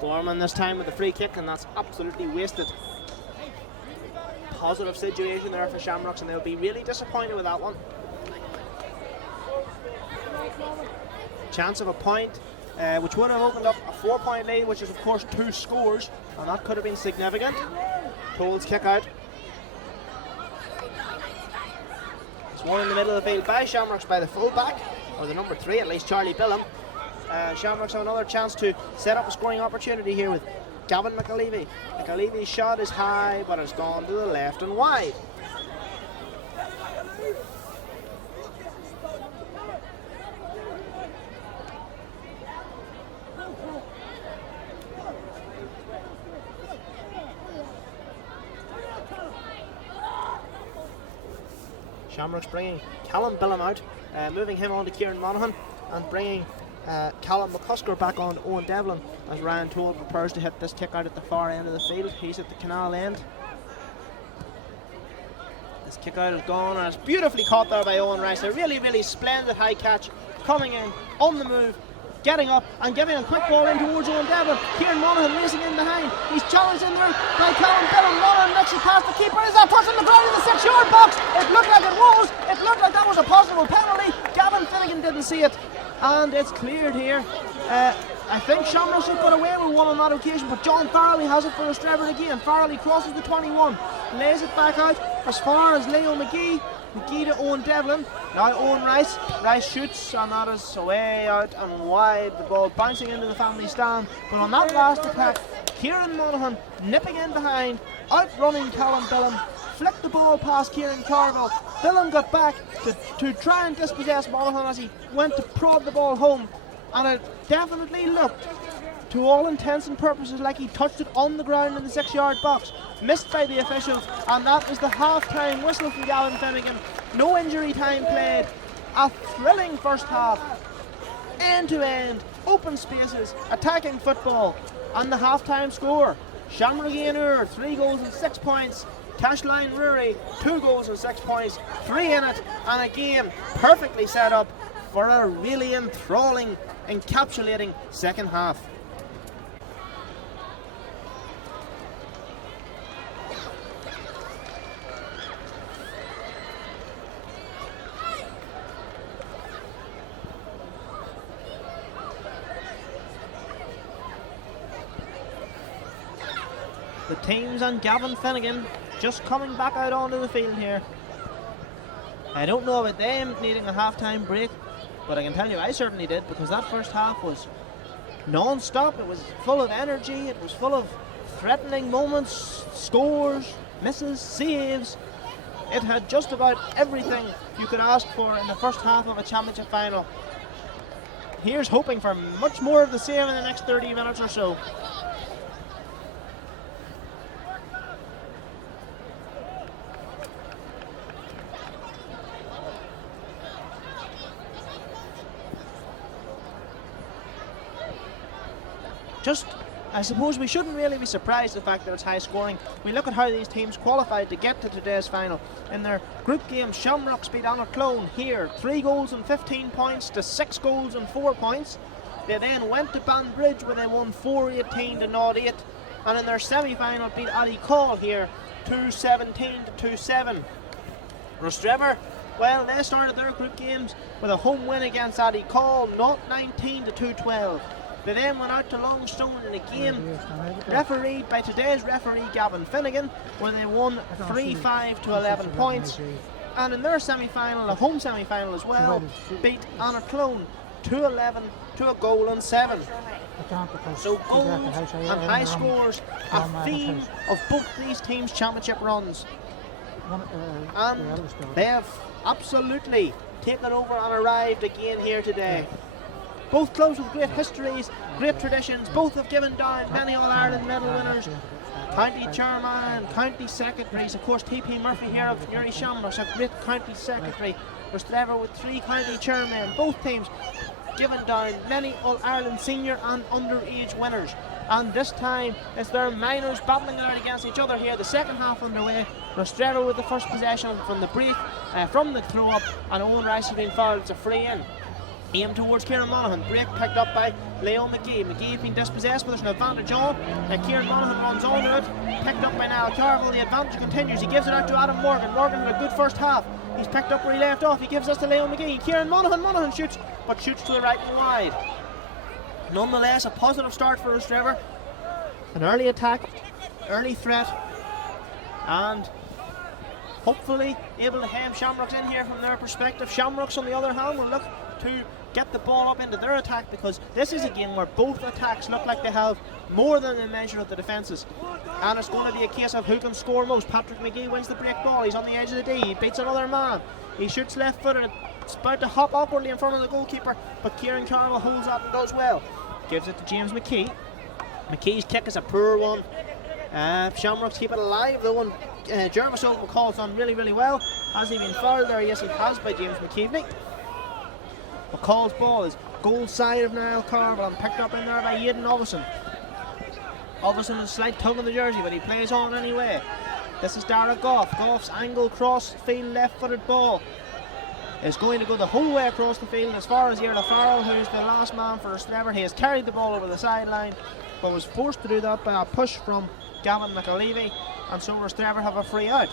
Gorman this time with the free kick, and that's absolutely wasted. Positive situation there for Shamrocks, and they'll be really disappointed with that one. Chance of a point, which would have opened up a 4-point lead, which is of course 2 scores, and that could have been significant. Toll's kick out. It's one in the middle of the field by Shamrocks by the fullback, or the number 3 at least, Charlie Billam. Shamrocks have another chance to set up a scoring opportunity here with Gavin McAlevey. McAlevy's shot is high, but it's gone to the left and wide. Shamrocks bringing Callum Billam out, moving him on to Kieran Monaghan, and bringing Callum McCusker back on Owen Devlin as Ryan Toole prepares to hit this kick out at the far end of the field. He's at the canal end. This kick out is gone, and it's beautifully caught there by Owen Rice. A really, really splendid high catch, coming in, on the move, getting up and giving a quick ball in towards Owen Devlin. Kieran Monaghan racing in behind. He's challenged in there by Callum Billam. Monaghan lets it past the keeper. Is that touching the ground in the 6-yard box? It looked like it was. It looked like that was a possible penalty. Gavin Finnegan didn't see it, and it's cleared here. I think Shamrocks have got away with one on that occasion, but John Farrelly has it for Rostrevor again. Farrelly crosses the 21, lays it back out as far as Leo McGee. McGee to Owen Devlin. Now Owen Rice. Rice shoots, and that is away out and wide. The ball bouncing into the family stand. But on that last attack, Kieran Monaghan nipping in behind, outrunning Callum Billam. Flicked the ball past Kieran Carville. Billam got back to try and dispossess Monaghan as he went to prod the ball home. And it definitely looked, to all intents and purposes, like he touched it on the ground in the 6-yard box. Missed by the officials, and that was the half-time whistle from Gavin Finnegan. No injury time played. A thrilling first half. End-to-end, open spaces, attacking football. And the half-time score. Shamrock Gaynor, 3 goals and 6 points. Cashline Rury, 2 goals and 6 points. 3 in it, and a game perfectly set up for a really enthralling, encapsulating second half. The teams and Gavin Finnegan just coming back out onto the field here. I don't know about them needing a half-time break, but I can tell you I certainly did, because that first half was non-stop. It was full of energy, it was full of threatening moments, scores, misses, saves. It had just about everything you could ask for in the first half of a championship final. Here's hoping for much more of the same in the next 30 minutes or so. I suppose we shouldn't really be surprised at the fact that it's high scoring. We look at how these teams qualified to get to today's final. In their group game, Shamrocks beat Anaclone here, 3 goals and 15 points to 6 goals and 4 points. They then went to Banbridge where they won 4-18 to 0-8, and in their semi-final beat Addycall here, 2-17 to 2-7. Rostrevor, well, they started their group games with a home win against Addycall, 0-19 to 2-12. They then went out to Longstone in a game refereed by today's referee Gavin Finnegan, where they won 3-5 to 11 points. And in their semi-final, a home semi-final as well, beat Anaclone 2 11, to a goal and 7. So goals and high scores, a theme of both these teams' championship runs. And they have absolutely taken over and arrived again here today. Both clubs with great histories, great traditions, both have given down many All-Ireland medal winners. County chairman, county secretaries, of course TP Murphy here of Newry Shamrocks, a great county secretary. Rostrevor with 3 county chairmen, both teams given down many All-Ireland senior and underage winners. And this time it's their minors battling it out against each other here. The second half underway. Rostrevor with the first possession from the break, from the throw up, and Owen Rice has been fouled. It's a free in. Aim towards Kieran Monaghan. Break picked up by Leo McGee. McGee has been dispossessed, but there's an advantage on. Kieran Monaghan runs onto it. Picked up by Niall Carville. The advantage continues. He gives it out to Adam Morgan. Morgan with a good first half. He's picked up where he left off. He gives us to Leo McGee. Kieran Monaghan. Monaghan shoots, but shoots to the right and wide. Nonetheless, a positive start for Rostrevor. An early attack, early threat, and hopefully able to hem Shamrocks in here from their perspective. Shamrocks, on the other hand, will look to get the ball up into their attack, because this is a game where both attacks look like they have more than a measure of the defences, and it's going to be a case of who can score most. Patrick McGee wins the break ball. He's on the edge of the D. He beats another man. He shoots left footed. It's about to hop awkwardly in front of the goalkeeper, but Kieran Carville holds up and does well. Gives it to James McKee. McKee's kick is a poor one. Shamrocks keep it alive though, and Jervis McCall's done really, really well. Has he been fouled there? Yes, he has, by James McKeevney. McCall's ball is goal side of Niall Carville and picked up in there by Aidan Ovison. Ovison is a slight tug on the jersey, but he plays on anyway. This is Dara Goff. Goff's angle cross field left footed ball is going to go the whole way across the field as far as Iarla Farrell, who's the last man for Rostrevor. He has carried the ball over the sideline, but was forced to do that by a push from Gavin McAlevey, and so Rostrevor have a free out.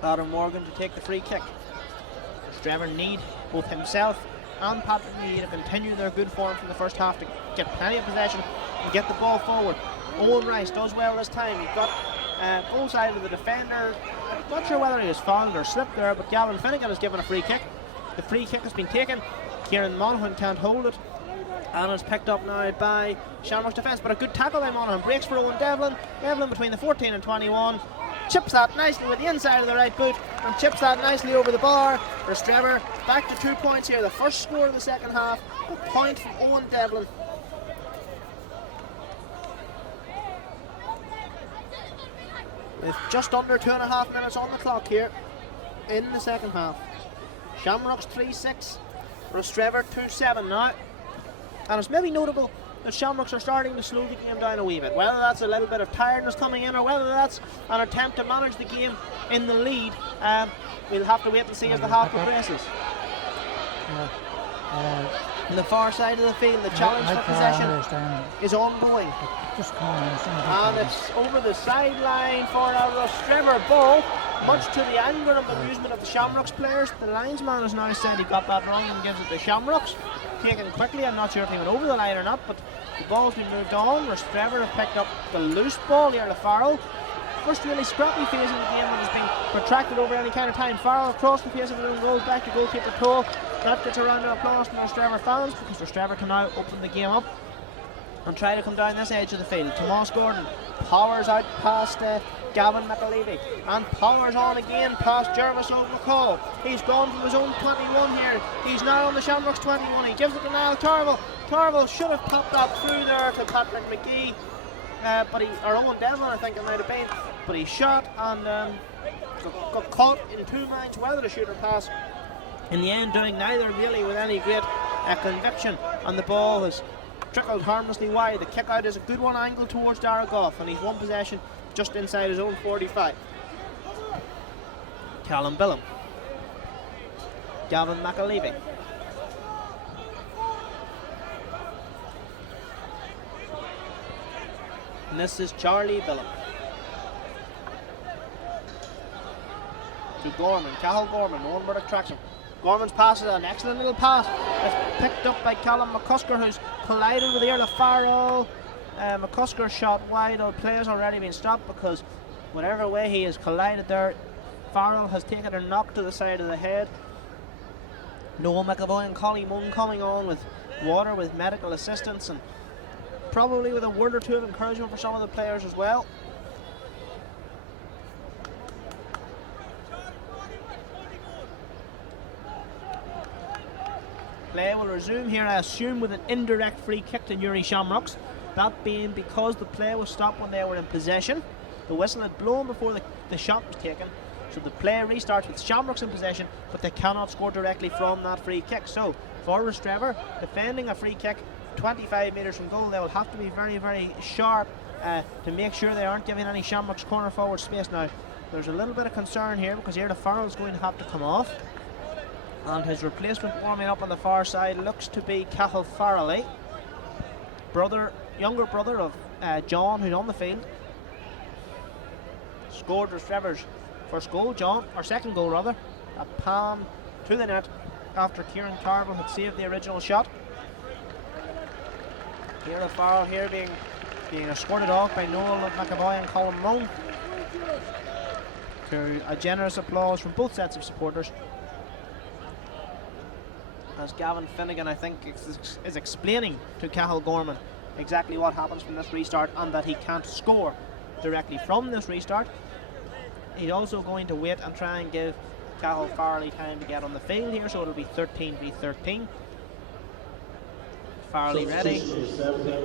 Adam Morgan to take the free kick. Rostrevor need both himself and Patrick McGee to continue their good form from the first half to get plenty of possession and get the ball forward. Owen Rice does well this time. He got both sides of the defender. I'm not sure whether he was fouled or slipped there, but Gavin Finnegan has given a free kick. The free kick has been taken. Kieran Monaghan can't hold it, and it's picked up now by Shamrock's defence, but a good tackle by Monaghan. Breaks for Owen Devlin. Devlin between the 14 and 21. Chips that nicely with the inside of the right boot and chips that nicely over the bar. Rostrevor back to 2 points here. The first score of the second half. A point from Owen Devlin. With just under 2.5 minutes on the clock here in the second half. Shamrocks 3-6, Rostrevor 2-7 now. And it's maybe notable that Shamrocks are starting to slow the game down a wee bit. Whether that's a little bit of tiredness coming in or whether that's an attempt to manage the game in the lead, we'll have to wait and see as the half progresses. On the far side of the field, the challenge for possession is ongoing. And it's over the sideline for a Rostrevor ball, much to the anger and amusement of the Shamrocks players. The linesman has now said he got that wrong and gives it to Shamrocks. Taken quickly, I'm not sure if he went over the line or not, but the ball's been moved on. Rostrevor have picked up the loose ball here to Farrell. First really scrappy phase in the game that has been protracted over any kind of time. Farrell across the face of the own goal, back to goalkeeper Cole. That gets a round of applause from Rostrevor fans, because Rostrevor can now open the game up and try to come down this edge of the field. Tomas Gordon powers out past Gavin McAlevey and powers on again past Jervis O'McCall. He's gone from his own 21 here. He's now on the Shamrocks 21. He gives it to Niall Carville. Carville should have popped that through there to Patrick McGee, or Owen Devlin I think it might have been, but he shot and got caught in two minds whether to shoot or pass. In the end, doing neither really with any great conviction, and the ball has trickled harmlessly wide. The kick out is a good one, angled towards Dara Goff, and he's one possession just inside his own 45. Callum Billam, Gavin McAlevey, and this is Charlie Billam. To Gorman, Cahill Gorman, one word of traction. Gorman's pass is an excellent little pass. It's picked up by Callum McCusker, who's collided with Iarla Farrell. McCusker shot wide. Our player's already been stopped because whatever way he has collided there, Farrell has taken a knock to the side of the head. Noel McAvoy and Collie Moon coming on with water, with medical assistance, and probably with a word or two of encouragement for some of the players as well. Play will resume here, I assume, with an indirect free kick to Newry Shamrocks. That being because the play was stopped when they were in possession. The whistle had blown before the shot was taken. So the play restarts with Shamrocks in possession, but they cannot score directly from that free kick. So for Rostrevor, defending a free kick 25 metres from goal, they will have to be very, very sharp to make sure they aren't giving any Shamrocks corner forward space. Now, there's a little bit of concern here because here the Farrell's going to have to come off. And his replacement warming up on the far side looks to be Cathal Farrelly, younger brother of John, who's on the field. Scored Rostrevor's first goal, or second goal rather, a palm to the net after Kieran Carville had saved the original shot. Here a foul here being escorted off by Noel McAvoy and Colin Moan. To a generous applause from both sets of supporters, as Gavin Finnegan, I think, is explaining to Cathal Gorman exactly what happens from this restart and that he can't score directly from this restart. He's also going to wait and try and give Cathal Farrelly time to get on the field here, so it'll be 13v13. Farrelly ready,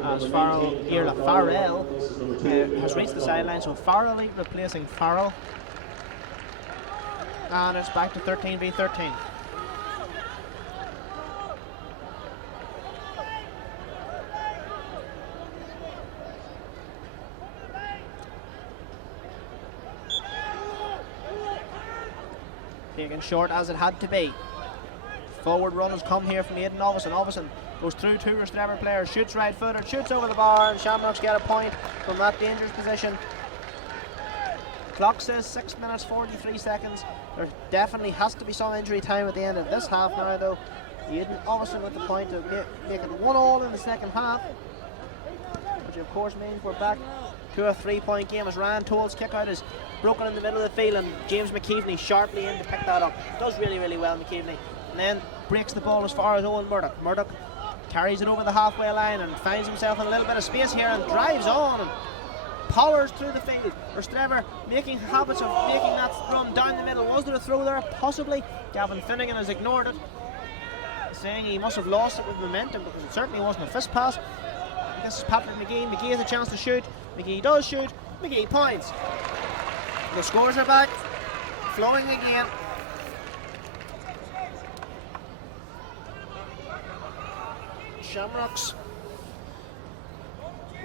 as Farrell has reached the sideline, so Farrelly replacing Farrell, and it's back to 13v13. Taken short as it had to be. Forward run has come here from Aidan Ovison. Ovison goes through two Rostrevor players, shoots right footed, shoots over the bar, and Shamrocks get a point from that dangerous position. Clock says 6 minutes 43 seconds. There definitely has to be some injury time at the end of this half now though. Aidan Ovison with the point to make it 1-1 in the second half, which of course means we're back to a 3-point game as Ryan Toll's kick out is broken in the middle of the field and James McKeveney sharply in to pick that up. Does really, really well, McKeveney. And then breaks the ball as far as Owen Murdoch. Murdoch carries it over the halfway line and finds himself in a little bit of space here and drives on and powers through the field. Rostrevor making habits of making that run down the middle. Was there a throw there? Possibly. Gavin Finnegan has ignored it, saying he must have lost it with momentum because it certainly wasn't a fist pass. This is Patrick McGee. McGee has a chance to shoot. McGee does shoot. McGee points. The scores are back, flowing again. Shamrocks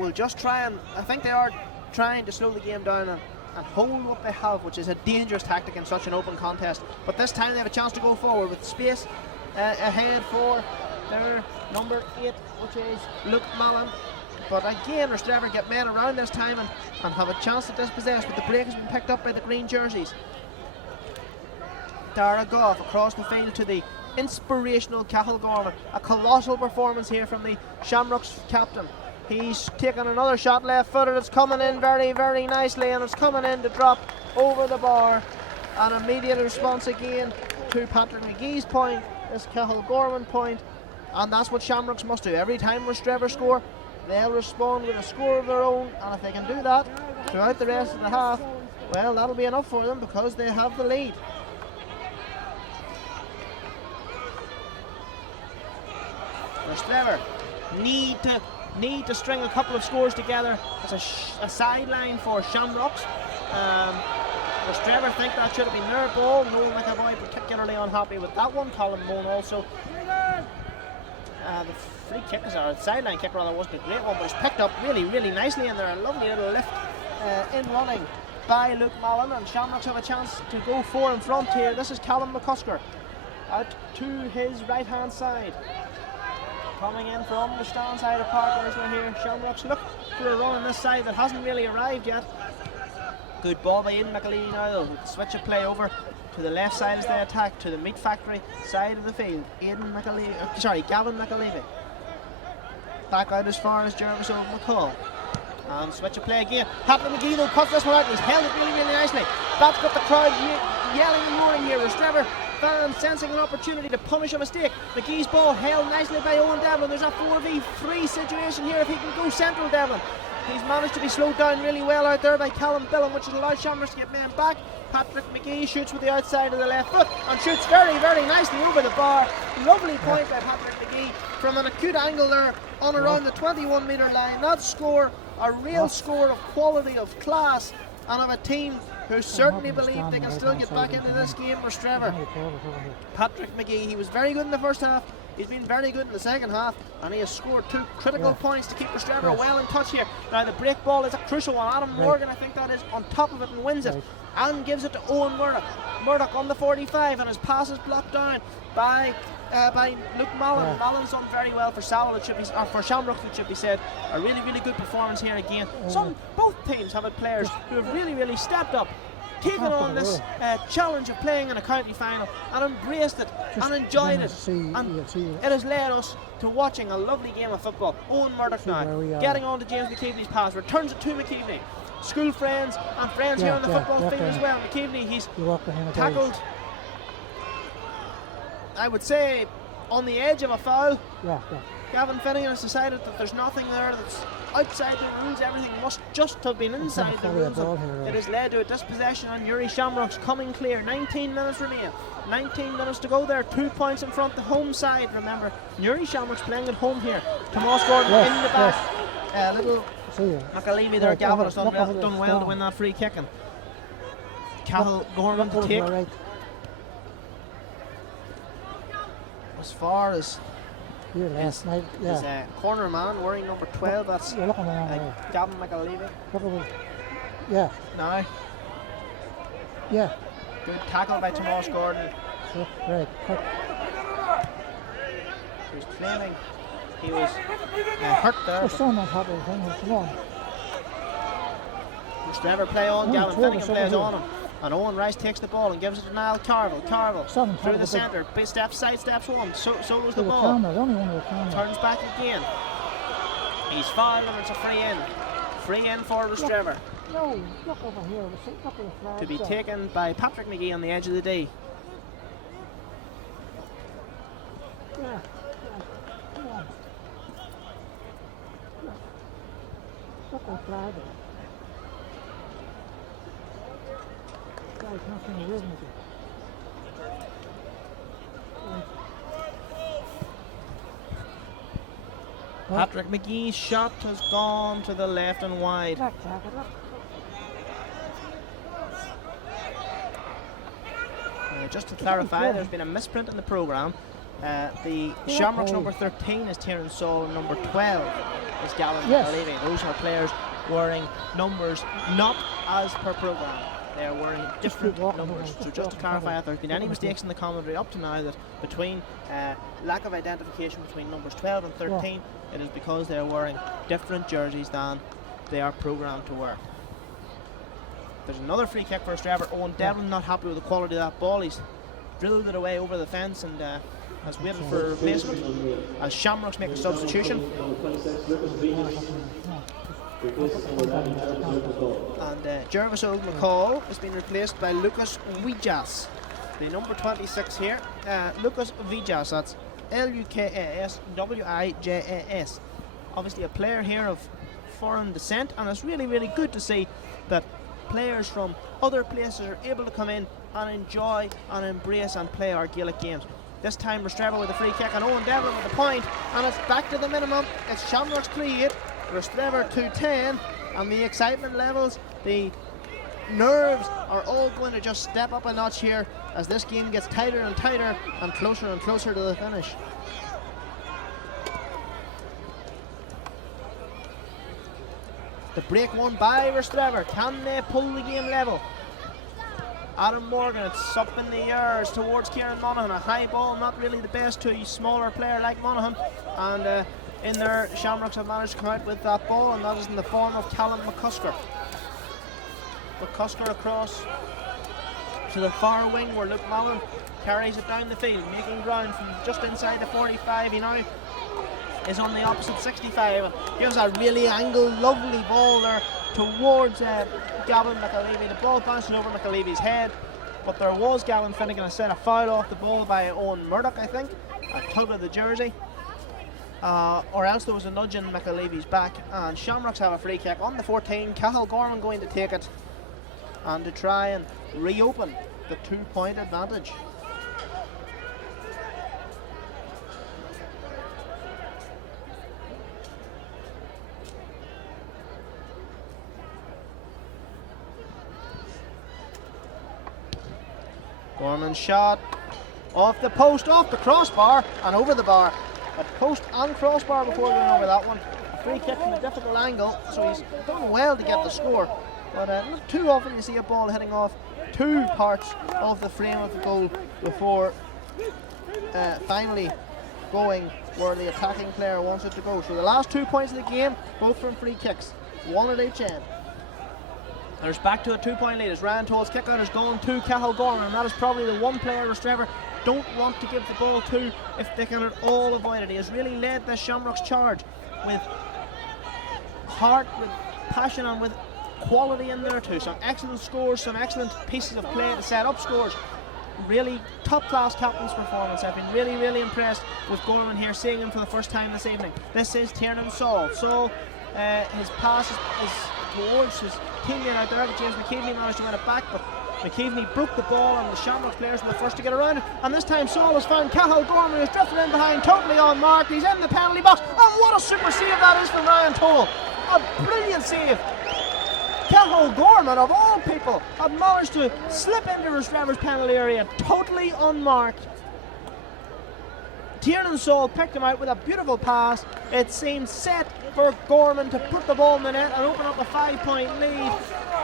will just try and, I think they are trying to slow the game down and hold what they have, which is a dangerous tactic in such an open contest. But this time they have a chance to go forward with space ahead for their number 8, which is Luke Mallon. But again, Rostrevor get men around this time and have a chance to dispossess, but the break has been picked up by the green jerseys. Dara Goff across the field to the inspirational Cathal Gorman. A colossal performance here from the Shamrocks captain. He's taken another shot left footed. It's coming in very, very nicely, and it's coming in to drop over the bar. An immediate response again to Patrick McGee's point, this Cathal Gorman point, and that's what Shamrocks must do. Every time Rostrevor score, they'll respond with a score of their own, and if they can do that throughout the rest of the half, well, that'll be enough for them because they have the lead. Rostrevor need to string a couple of scores together. It's a sideline for Shamrocks. Rostrevor think that should have been their ball. Noel McAvoy particularly unhappy with that one. Colin Moan also. The free kick, or sideline kick rather, wasn't a great one, but it's picked up really, really nicely, and they're a lovely little lift in running by Luke Mallon, and Shamrocks have a chance to go 4 in front here. This is Callum McCusker out to his right hand side, coming in from the stand side of Park as we're here. Shamrocks look for a run on this side that hasn't really arrived yet. Good ball by Aidan McAlevey now though. Switch of play over to the left side as they attack, to the meat factory side of the field. Gavin McAlevey. Back out as far as Jervis over McCall. And switch of play again. Patrick McGee though cuts this one out and he's held it really, really nicely. That's got the crowd yelling and roaring here. Rostrevor fans sensing an opportunity to punish a mistake. McGee's ball held nicely by Owen Devlin. There's a 4v3 situation here if he can go central, Devlin. He's managed to be slowed down really well out there by Callum Billen, which has allowed Shamrocks to get men back. Patrick McGee shoots with the outside of the left foot and shoots very, very nicely over the bar. Lovely point by Patrick McGee from an acute angle there on around the 21 metre line. That score, a real score of quality, of class, and of a team who certainly believe they can still get back into this game. Rostrevor. Patrick McGee, he was very good in the first half. He's been very good in the second half, and he has scored 2 critical points to keep Rostrevor well in touch here. Now the break ball is a crucial one. Adam Morgan, I think that is, on top of it and wins it, and gives it to Owen Murdoch. Murdoch on the 45, and his pass is blocked down by Luke Mallon. Mallon's done very well for for Shamrocks, it should be said. A really, really good performance here again. Both teams have had players who have really, really stepped up, taken on this challenge of playing in a county final and embraced it and enjoyed it, and it has led us to watching a lovely game of football. Owen Murdoch now getting on to James McKeveney's pass, returns it to McKeveney. School friends and friends here on the football field as well. McKeveney, he's tackled, I would say, on the edge of a foul. Gavin Finnegan has decided that there's nothing there that's outside the rules. Everything must just have been inside the rules. It has led to a dispossession on Uri Shamrocks coming clear. 19 minutes remain. 19 minutes to go there. 2 points in front, the home side. Remember, Uri Shamrocks playing at home here. Tomas Gordon in the back. Little McAlevey there. Gavin has done well to win that free kick. And Cahill Gorman to take. As far as here last night, his corner man wearing number 12, that's Gavin McAlevey. Now. Good tackle by Tomas Gordon. He was claiming he was hurt there. Rostrevor play on, Gavin Finnegan plays on him. And Owen Rice takes the ball and gives it to Niall Carville. Carville through the centre, sidesteps one, so goes the ball. Turns back again. He's fouled and it's a free in. Free in for Rostrevor. Look over here. To be taken by Patrick McGee on the edge of the D. Come on. Look at the flag. Patrick McGee's shot has gone to the left and wide. Just to clarify, there's been a misprint in the programme. The Shamrocks number 13 is Tiernan Saul, number 12 is Gavin McAlevey. Those are players wearing numbers not as per programme. They are wearing different numbers. So just to clarify, if there have been any mistakes in the commentary up to now, that between lack of identification between numbers 12 and 13, it is because they are wearing different jerseys than they are programmed to wear. There's another free kick for Rostrevor. Owen Devlin not happy with the quality of that ball. He's drilled it away over the fence and has waited for replacement as Shamrocks make a substitution. And Jervis Old McCall has been replaced by Lucas Wijas, the number 26 here. Lucas Wijas, that's Lukaswijas. Obviously a player here of foreign descent, and it's really, really good to see that players from other places are able to come in and enjoy and embrace and play our Gaelic games. This time Rostrevor with a free kick and Owen Devlin with a point, and it's back to the minimum. It's Shamrocks 3-8, Rostrevor 2-10, and the excitement levels, the nerves are all going to just step up a notch here as this game gets tighter and tighter and closer to the finish. The break won by Rostrevor. Can they pull the game level? Adam Morgan, it's up in the air towards Kieran Monaghan. A high ball, not really the best to a smaller player like Monaghan. And in there, Shamrocks have managed to come out with that ball, and that is in the form of Callum McCusker. McCusker across to the far wing where Luke Mallon carries it down the field, making ground from just inside the 45. He now is on the opposite 65. Gives a really angled, lovely ball there towards Gavin McAlevey. The ball bounces over McAlevey's head, but there was Gavin Finnegan a set of foul off the ball by Owen Murdoch, I think, a tug of the jersey. Or else there was a nudge in McAlevey's back, and Shamrocks have a free kick on the 14. Cathal Gorman going to take it and to try and reopen the 2-point advantage. Gorman's shot off the post, off the crossbar and over the bar. A post and crossbar before going over that one. A free kick from a difficult angle, so he's done well to get the score. But not too often you see a ball hitting off two parts of the frame of the goal before finally going where the attacking player wants it to go. So the last 2 points of the game, both from free kicks, one at each end. There's back to a 2-point lead as Ryan Toll's kick out has gone to Cathal Gorman, and that is probably the one player Rostrevor don't want to give the ball to if they can at all avoid it. He has really led this Shamrocks charge with heart, with passion and with quality in there too. Some excellent scores, some excellent pieces of play to set up scores. Really top class captain's performance. I've been really impressed with Gorman here, seeing him for the first time this evening. This is Tiernan Saul. Saul, his pass is towards his teammate out there, James McKeveney managed to win it back, but McKeveney broke the ball and the Shamrocks players were the first to get around it, and this time Saul has found Cathal Gorman, who's drifted in behind, totally unmarked. He's in the penalty box, and what a super save that is from Ryan Toll. A brilliant save. Cathal Gorman, of all people, had managed to slip into Rostrevor's penalty area, totally unmarked. Tiernan Saul picked him out with a beautiful pass. It seemed set for Gorman to put the ball in the net and open up a 5-point lead,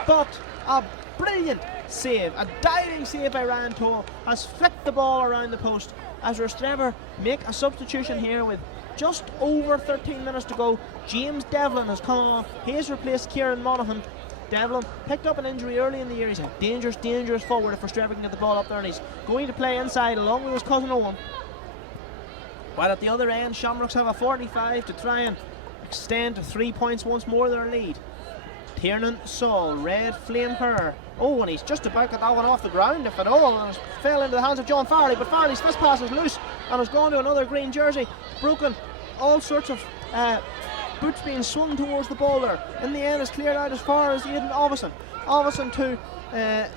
but a brilliant save, a diving save by Ryan Toll has flicked the ball around the post as Rostrevor make a substitution here with just over 13 minutes to go. James Devlin has come on. He has replaced Kieran Monaghan. Devlin picked up an injury early in the year. He's a dangerous forward if Rostrevor can get the ball up there, and he's going to play inside along with his cousin Owen. While at the other end, Shamrocks have a 45 to try and extend to 3 points once more their lead. Tiernan Saul, red flame hair. Oh, and he's just about got that one off the ground, if at all, and it fell into the hands of John Farley, but Farley's fist pass is loose and has gone to another green jersey. Broken, all sorts of boots being swung towards the ball there. In the end, it's cleared out as far as Aidan Ovison. Ovison to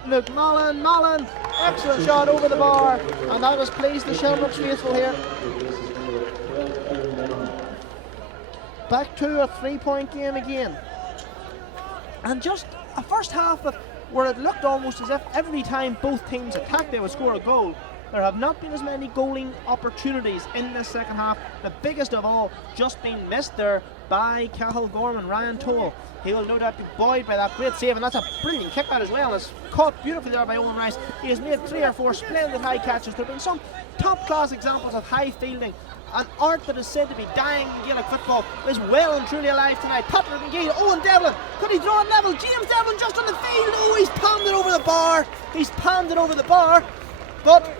Luke Mallon, excellent shot over the bar, and that has pleased the Shamrocks faithful here. Back to a 3-point game again, and just a first half where it looked almost as if every time both teams attacked they would score a goal. There have not been as many goaling opportunities in this second half, the biggest of all just being missed there by Cathal Gorman. Ryan Toll, he will no doubt be buoyed by that great save, and that's a brilliant kick out as well. It's caught beautifully there by Owen Rice. He has made 3 or 4 splendid high catches. There have been some top class examples of high fielding. An art that is said to be dying in Gaelic football is well and truly alive tonight. Patrick McGee, Owen Devlin, could he throw it level? James Devlin just on the field. Oh, he's pounded over the bar. He's pounded over the bar. But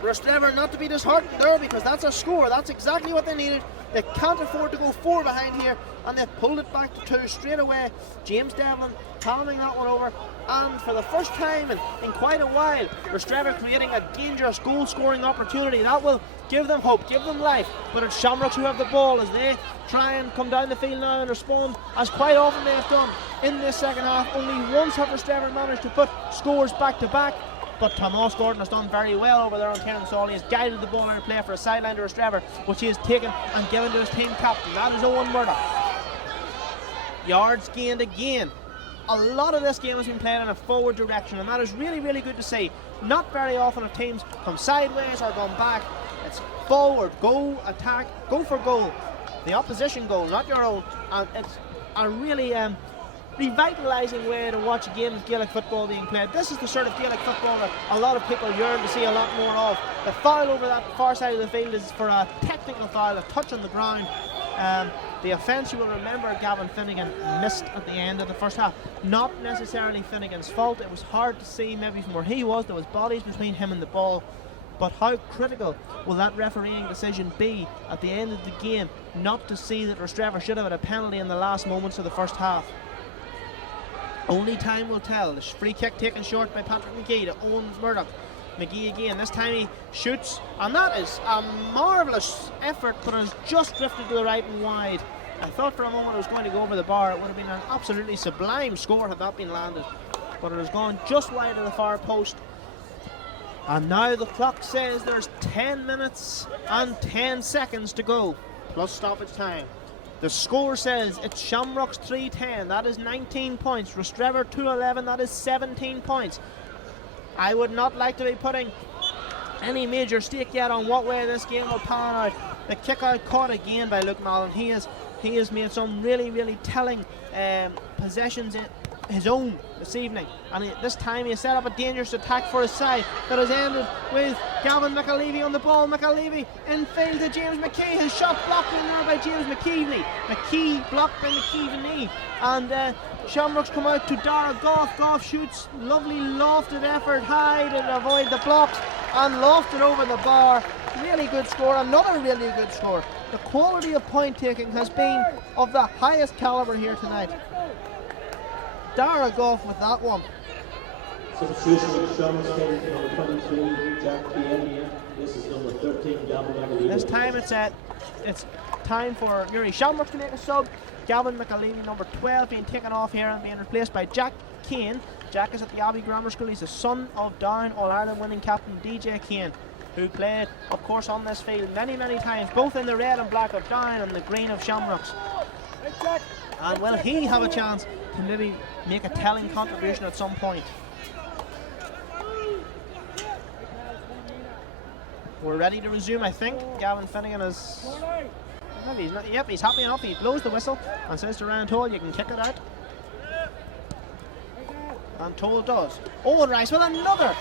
Rostrevor not to be disheartened there, because that's a score. That's exactly what they needed. They can't afford to go 4 behind here, and they've pulled it back to 2 straight away. James Devlin pounding that one over, and for the first time in quite a while, Rostrevor creating a dangerous goal scoring opportunity. That will give them hope, give them life, but it's Shamrocks who have the ball as they try and come down the field now and respond, as quite often they have done in this second half. Only once have Rostrevor managed to put scores back to back, but Tomas Gordon has done very well over there on Tiernan Saul. He has guided the ball into play for a sideline to Rostrevor, which he has taken and given to his team captain. That is Owen Murdoch. Yards gained again. A lot of this game has been played in a forward direction, and that is really good to see. Not very often have teams come sideways or gone back. It's forward, go, attack, go for goal. The opposition goal, not your own. And it's a really revitalising way to watch a game of Gaelic football being played. This is the sort of Gaelic football that a lot of people yearn to see a lot more of. The foul over that far side of the field is for a technical foul, a touch on the ground. The offence, you will remember, Gavin Finnegan missed at the end of the first half. Not necessarily Finnegan's fault. It was hard to see maybe from where he was. There was bodies between him and the ball. but how critical will that refereeing decision be at the end of the game not to see that Rostrevor should have had a penalty in the last moments of the first half? Only time will tell. The free kick taken short by Patrick McGee to Owen Murdoch. McGee again, this time he shoots, and that is a marvellous effort, but it has just drifted to the right and wide. I thought for a moment it was going to go over the bar. It would have been an absolutely sublime score had that been landed, but it has gone just wide of the far post. And now the clock says there's 10 minutes and 10 seconds to go, plus stoppage time. The score says it's Shamrocks 3-10, that is 19 points. Rostrevor 2-11, that is 17 points. I would not like to be putting any major stake yet on what way this game will pan out. The kick out caught again by Luke Mallon. He has made some really telling possessions in his own this evening, and this time he has set up a dangerous attack for his side that has ended with Gavin McAlevey on the ball. McAlevey in field to James McKee. His shot blocked in there by James McKeevney. McKee blocked by McKeevney, and Shamrocks come out to Dara Goff. Goff shoots, lovely lofted effort high to avoid the blocks and lofted over the bar. Really good score, another really good score. The quality of point taking has been of the highest calibre here tonight. Dara Goff with that one. Substitution of Shamrocks taking number 22, Jack Kieni. This is number 13, Gavin McAlevey. This time it's time for Newry Shamrocks to make a sub. Gavin McAlevey, number 12, being taken off here and being replaced by Jack Kane. Jack is at the Abbey Grammar School. He's the son of Down All-Ireland winning captain DJ Kane, who played, of course, on this field many times, both in the red and black of Down and the green of Shamrocks. And will he have a chance to maybe make a telling contribution at some point? We're ready to resume, I think. Gavin Finnegan is... Maybe he's not. Yep, he's happy enough. He blows the whistle and says to Ryan Toll, you can kick it out. And Toll does. Owen Rice with another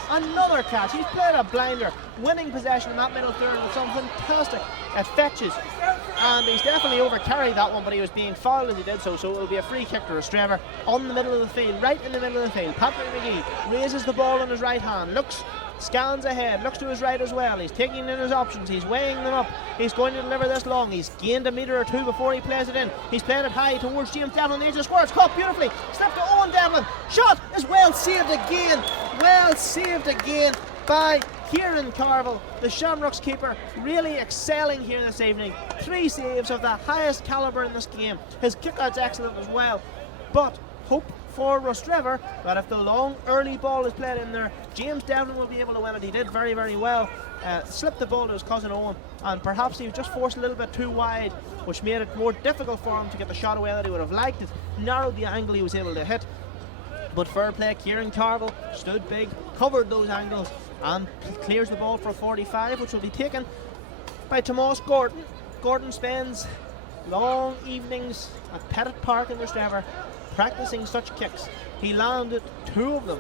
catch. He's played a blinder, winning possession in that middle third with some fantastic fetches. And he's definitely overcarried that one, but he was being fouled as he did so it will be a free kick to Rostrevor on the middle of the field, right in the middle of the field. Patrick McGee raises the ball in his right hand, scans ahead, looks to his right as well. He's taking in his options, he's weighing them up. He's going to deliver this long. He's gained a metre or two before he plays it in. He's playing it high towards James Devlin. There's a square. It's caught beautifully. Step to Owen Devlin. Shot is well saved again. Well saved again by Kieran Carville, the Shamrocks keeper, really excelling here this evening. 3 saves of the highest calibre in this game. His kick-out's excellent as well. But hope for Rostrevor that if the long early ball is played in there, James Devlin will be able to win it. He did very well. Slipped the ball to his cousin Owen, and perhaps he was just forced a little bit too wide, which made it more difficult for him to get the shot away that he would have liked it. Narrowed the angle he was able to hit. But fair play, Kieran Carville stood big, covered those angles, and clears the ball for 45, which will be taken by Tomas Gordon. Gordon spends long evenings at Pettit Park in Rostrevor practicing such kicks. He landed 2 of them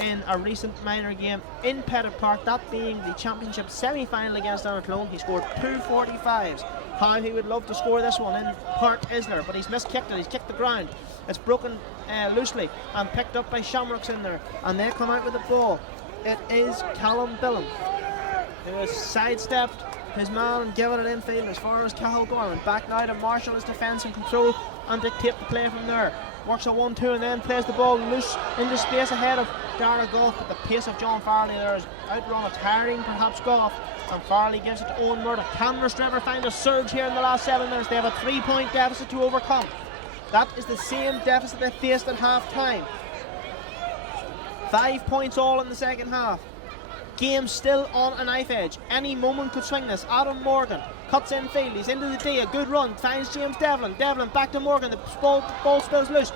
in a recent minor game in Pettit Park, that being the championship semi-final against Anarclone. He scored 2 45s. How he would love to score this one in Park Isler, but he's miskicked it. He's kicked the ground. It's broken loosely and picked up by Shamrocks in there, and they come out with the ball. It is Callum Billum who has sidestepped his man and given it infield as far as Cahill Gorman. Back now to marshal his defence and control and dictate the play from there. Works a 1-2 and then plays the ball loose into space ahead of Dara Goff, but the pace of John Farley there is outrun a tiring perhaps Goff, and Farley gives it to Owen Murdoch. Can Rostrevor find a surge here in the last 7 minutes? They have a 3-point deficit to overcome. That is the same deficit they faced at half time. 5 points all in the second half. Game still on a knife edge. Any moment could swing this. Adam Morgan cuts in field. He's into the D. A good run. Finds James Devlin. Devlin back to Morgan. The ball spills loose.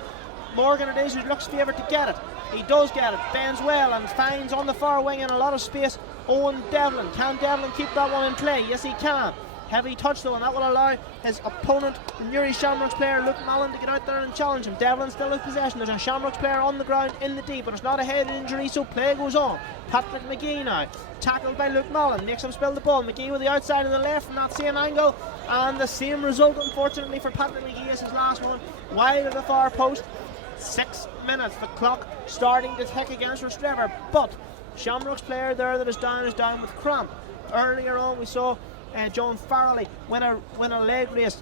Morgan it is who looks favoured to get it. He does get it. Bends well and finds on the far wing in a lot of space Owen Devlin. Can Devlin keep that one in play? Yes, he can. Heavy touch though, and that will allow his opponent, Newry Shamrocks player Luke Mallon, to get out there and challenge him. Devlin still has possession. There's a Shamrocks player on the ground in the D, but it's not a head injury, so play goes on. Patrick McGee now, tackled by Luke Mallon, makes him spill the ball. McGee with the outside of the left from that same angle, and the same result unfortunately for Patrick McGee as his last one, wide of the far post. 6 minutes, the clock starting to tick against Rostrevor, but Shamrocks player there that is down with cramp. Earlier on we saw John Farrelly win a leg race.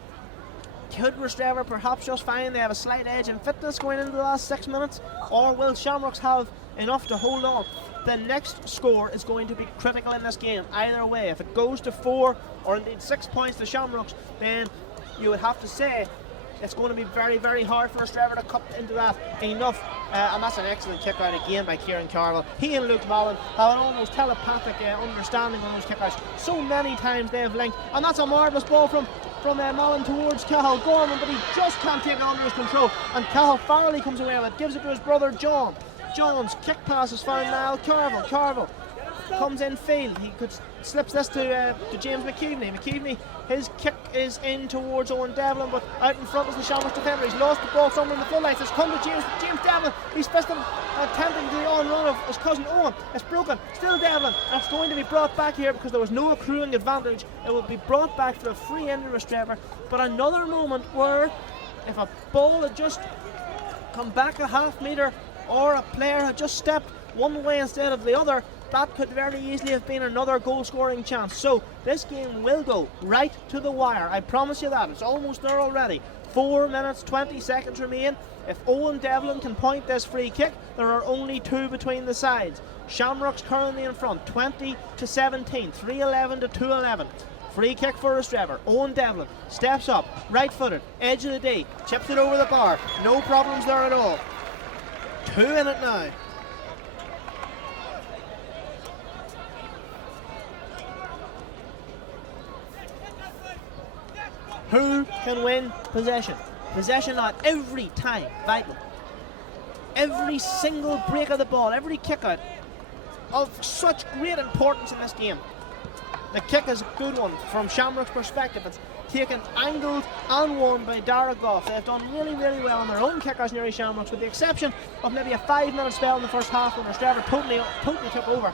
Could Rostrevor perhaps just find they have a slight edge in fitness going into the last 6 minutes, or will Shamrocks have enough to hold on? The next score is going to be critical in this game. Either way, if it goes to 4 or indeed 6 points to Shamrocks, then you would have to say it's going to be very, very hard for Rostrevor to cut into that enough. And that's an excellent kick out again by Kieran Carville. He and Luke Mallon have an almost telepathic understanding on those kick outs. So many times they have linked, and that's a marvellous ball from Mallon towards Cathal Gorman, but he just can't take it under his control, and Cathal Farrelly comes away with it, gives it to his brother John. John's kick pass is found now. Carville comes in field. He slips this to James McKeveney. His kick is in towards Owen Devlin, but out in front is the Shamrocks defender. He's lost the ball somewhere in the floodlights. It's come to James Devlin. He's fisted attempting the on-run of his cousin Owen. It's broken. Still Devlin. That's going to be brought back here because there was no accruing advantage. It will be brought back for a free end to Rostrevor. But another moment where if a ball had just come back a half metre, or a player had just stepped one way instead of the other, that could very easily have been another goal scoring chance. So this game will go right to the wire, I promise you that. It's almost there already. 4 minutes 20 seconds remain. If Owen Devlin can point this free kick, there are only 2 between the sides. Shamrocks currently in front, 20 to 17, 3-11 to 2-11. Free kick for Rostrevor. Owen Devlin steps up, right footed, edge of the D, chips it over the bar. No problems there at all. 2 in it now. Who can win possession? Possession now every time vital. Every single break of the ball, every kick out of such great importance in this game. The kick is a good one from Shamrock's perspective. It's taken, angled and won by Dara Goff. They've done really, really well on their own kickouts near Shamrocks, with the exception of maybe a 5-minute spell in the first half when Rostrevor totally took over.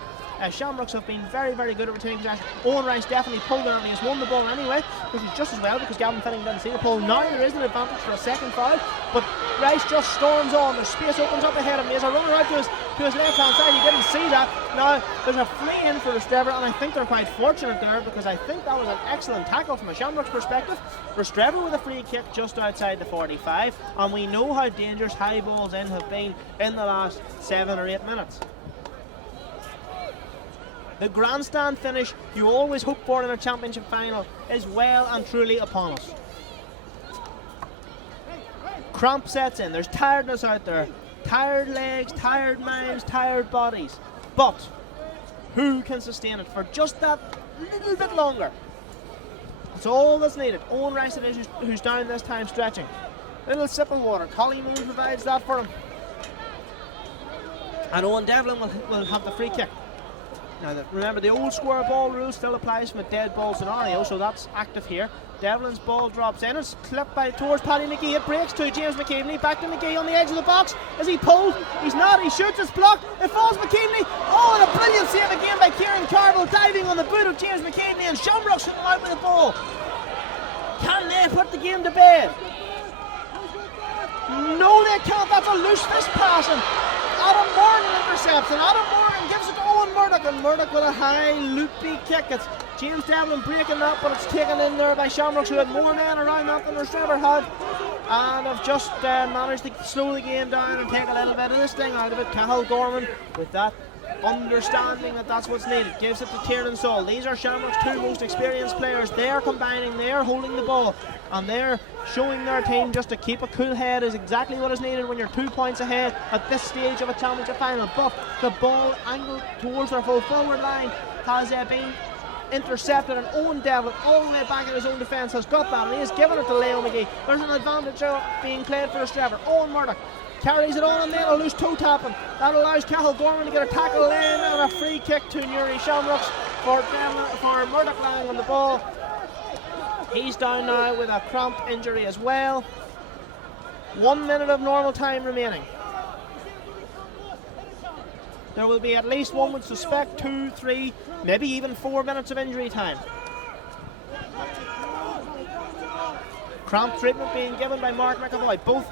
Shamrocks have been very, very good at retaining possession. Owen Rice definitely pulled it, and he has won the ball anyway, which is just as well because Gavin Fitting didn't see the pull. Now there is an advantage for a second foul, but Rice just storms on. The space opens up ahead of him. He has a runner out to his left hand side. He didn't see that. Now there's a free in for Rostrevor, and I think they're quite fortunate there because I think that was an excellent tackle from a Shamrocks perspective. Rostrevor with a free kick just outside the 45, and we know how dangerous high balls in have been in the last 7 or 8 minutes. The grandstand finish you always hope for in a championship final is well and truly upon us. Cramp sets in, there's tiredness out there. Tired legs, tired minds, tired bodies. But who can sustain it for just that little bit longer? It's all that's needed. Owen Rice it is who's down this time stretching. Little sip of water. Collie Moon provides that for him. And Owen Devlin will have the free kick. Now, remember, the old square ball rule still applies from a dead ball scenario, so that's active here. Devlin's ball drops in, it's clipped towards Paddy McGee, it breaks to James McKeveney, back to McGee on the edge of the box. Is he pulled? He's not, he shoots, it's blocked, it falls McKeveney. Oh, and a brilliant save again by Kieran Carville, diving on the boot of James McKeveney, and Shamrocks come out with the ball. Can they put the game to bed? No, they can't. That's a loose fist pass, and Adam Morgan intercepts, and Adam Morgan gives it to Owen Murdoch, and Murdoch with a high loopy kick. It's James Devlin breaking that, but it's taken in there by Shamrocks, who had more men around that than Rostrevor had, and have just managed to slow the game down and take a little bit of this thing out of it. Cathal Gorman, with that understanding that that's what's needed, gives it to Tiernan Saul. These are Shamrock's 2 most experienced players. They are combining, they are holding the ball, and they're showing their team just to keep a cool head is exactly what is needed when you're 2 points ahead at this stage of a championship final. But the ball angled towards their full forward line has been intercepted, and Owen Devlin all the way back in his own defence has got that, and he has given it to Leo McGee. There's an advantage being played for Rostrevor. Owen Murdoch carries it on, and then a loose toe tapping that allows Cathal Gorman to get a tackle in, and a free kick to Newry Shamrocks for Murdoch lying on the ball. He's down now with a cramp injury as well. 1 minute of normal time remaining. There will be at least, one would suspect, 2, 3, maybe even 4 minutes of injury time. Cramp treatment being given by Mark McAvoy. Both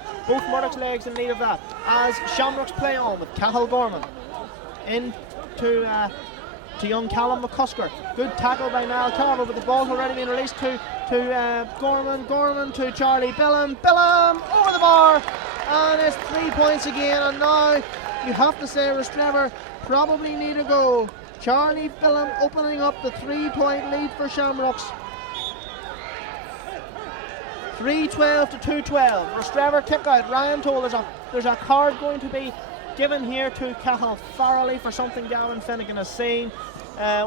Murdoch's legs in need of that. As Shamrocks play on with Cathal Gorman in to young Callum McCusker. Good tackle by Niall Carver, but the ball's already been released to Gorman to Charlie Billam over the bar, and it's 3 points again. And now you have to say Rostrevor probably need a goal. Charlie Billam opening up the 3-point lead for Shamrocks. 3-12 to 2-12. Rostrevor kick out. Ryan told us there's a card going to be given here to Cathal Farrelly for something Gavin Finnegan has seen.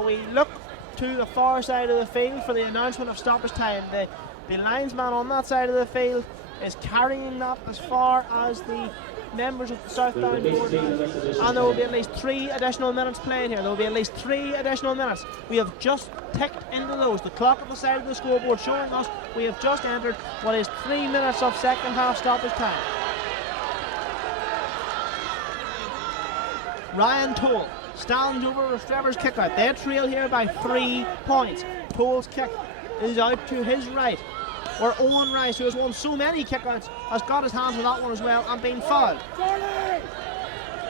We look to the far side of the field for the announcement of stoppage time. The linesman on that side of the field is carrying that as far as the members of the southbound board, and there will be at least 3 additional minutes played here. There will be at least 3 additional minutes. We have just ticked into those. The clock at the side of the scoreboard showing us we have just entered what is 3 minutes of second half stoppage time. Ryan Toll stands over Rostrevor's kick out. They trail here by 3 points. Toll's kick is out to his right, where Owen Rice, who has won so many kickouts, has got his hands on that one as well and been fouled.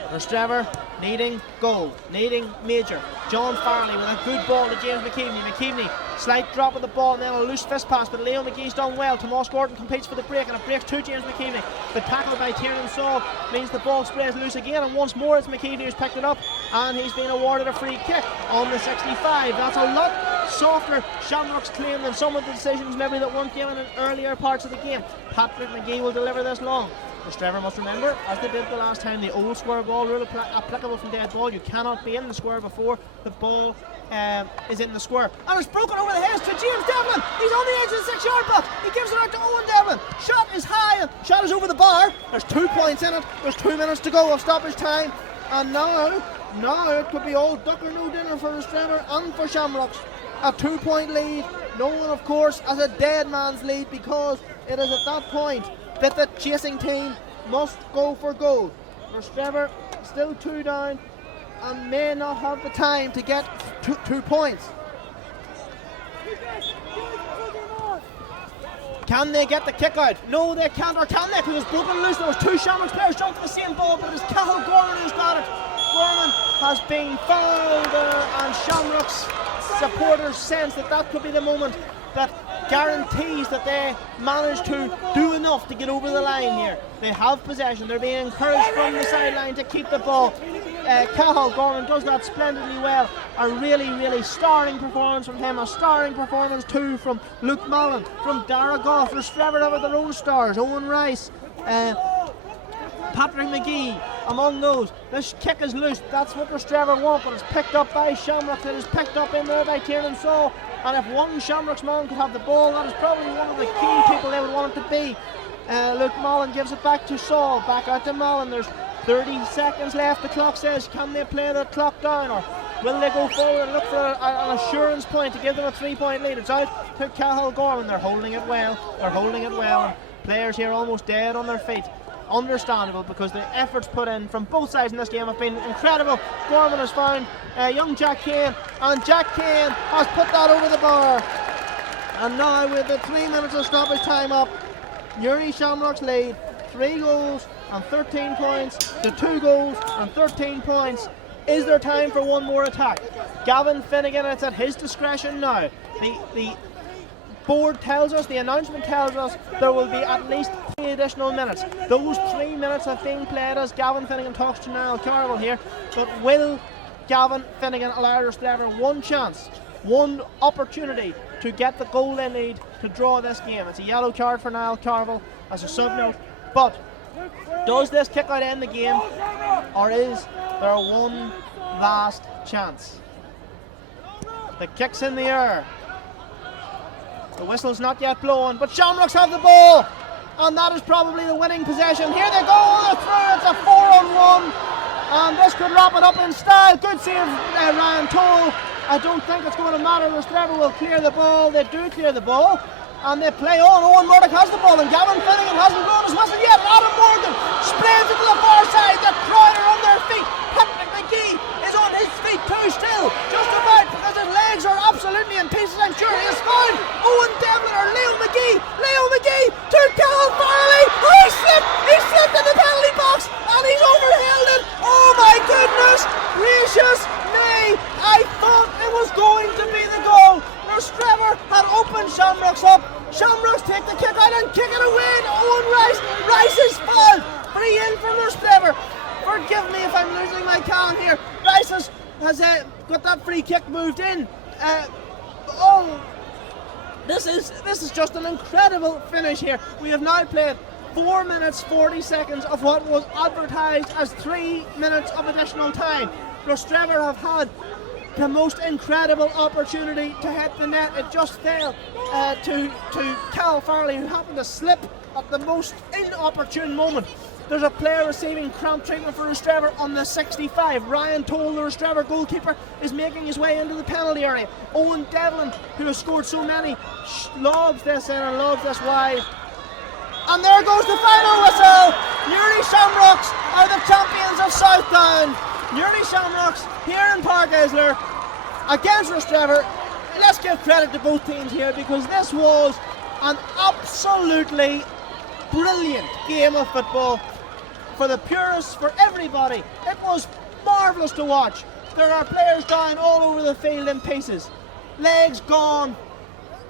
Rostrevor needing goal, needing major. John Farley with a good ball to James McKeveney. McKeveney, slight drop of the ball and then a loose fist pass, but Leo McGee's done well. Tomas Gordon competes for the break, and it breaks to James McKeveney. The tackle by Tiernan Saul means the ball sprays loose again, and once more it's McKeveney who's picked it up, and he's been awarded a free kick on the 65. That's a lot softer Shamrocks claim than some of the decisions maybe that weren't given in earlier parts of the game. Patrick McGee will deliver this long. Rostrevor must remember, as they did the last time, the old square ball rule applicable from dead ball. You cannot be in the square before the ball is in the square. And it's broken over the head to James Devlin. He's on the edge of the 6-yard box. He gives it out to Owen Devlin. Shot is high. Shot is over the bar. There's 2 points in it. There's 2 minutes to go of stoppage time. And now it could be all duck or no dinner for Rostrevor and for Shamrocks. A 2-point lead, known of course as a dead man's lead, because it is at that point that the chasing team must go for goal. Rostrevor still 2 down and may not have the time to get 2 points. Can they get the kick out? No, they can't. Or can they? Because it's broken loose. There was 2 Shamrocks players jumping for the same ball, but it's Cathal Gorman who's got it. Gorman has been fouled and Shamrocks supporters sense that could be the moment that guarantees that they manage to do enough to get over the line here. They have possession. They're being encouraged from the sideline to keep the ball. Cathal Gorman does that splendidly well. A really starring performance from him. A starring performance too from Luke Mullen, from Dara Goff. Rostrevor have their own stars. Owen Rice, Patrick McGee among those. This kick is loose. That's what Rostrevor want, but it's picked up by Shamrocks. It is picked up in there by Tiernan Saul. And if one Shamrocks man could have the ball, that is probably one of the key people they would want it to be. Luke Mullen gives it back to Saul, back out to Mullen. There's 30 seconds left. The clock says, can they play the clock down, or will they go forward and look for an assurance point to give them a 3-point lead? It's out to Cathal Gorman. They're holding it well. And players here almost dead on their feet. Understandable, because the efforts put in from both sides in this game have been incredible. Gorman has found young Jack Kane, and Jack Kane has put that over the bar. And now with the 3 minutes of stoppage time up, Newry Shamrocks lead 3 goals and 13 points to 2 goals and 13 points. Is there time for one more attack? Gavin Finnegan, it's at his discretion now. The board tells us, the announcement tells us, there will be at least 3 additional minutes. Those 3 minutes have been played as Gavin Finnegan talks to Niall Carroll here. But will Gavin Finnegan allow Rostrevor one chance, one opportunity to get the goal they need to draw this game? It's a yellow card for Niall Carroll as a sub note. But does this kick out end the game, or is there one last chance? The kick's in the air. The whistle's not yet blown, but Shamrocks have the ball, and that is probably the winning possession. Here they go, they're through. It's a 4-on-1, and this could wrap it up in style. Good save, Ryan Toll. I don't think it's going to matter. Rostrevor will clear the ball. They do clear the ball, and they play on. Owen Murdoch has the ball, and Gavin Finnegan hasn't blown his whistle yet. Adam Morgan sprays it to the far side. The crowd are on their feet. Patrick McGee is on his feet too still, just about, because his legs are absolutely in pieces. I'm sure he has found Owen Devlin or Leo McGee to Cathal Farley. Oh, he slipped in the penalty box, and he's overheld it. Oh my goodness gracious me. Shamrocks take the kick out and kick it away to Owen Rice. Rice is full. Free in for Rostrevor. Forgive me if I'm losing my count here. Rice has got that free kick moved in. This is just an incredible finish here. We have now played 4 minutes 40 seconds of what was advertised as 3 minutes of additional time. Rostrevor have had the most incredible opportunity to hit the net. It just fell to Cal Farley, who happened to slip at the most inopportune moment. There's a player receiving cramp treatment for Rostrevor on the 65. Ryan Toll, the Rostrevor goalkeeper, is making his way into the penalty area. Owen Devlin, who has scored so many, lobs this in and lobs this wide. And there goes the final whistle. Newry Shamrocks are the champions of Southdown. Newry Shamrocks here in Park Isler against Rostrevor. Let's give credit to both teams here, because this was an absolutely brilliant game of football for the purists, for everybody. It was marvellous to watch. There are players down all over the field in pieces. Legs gone,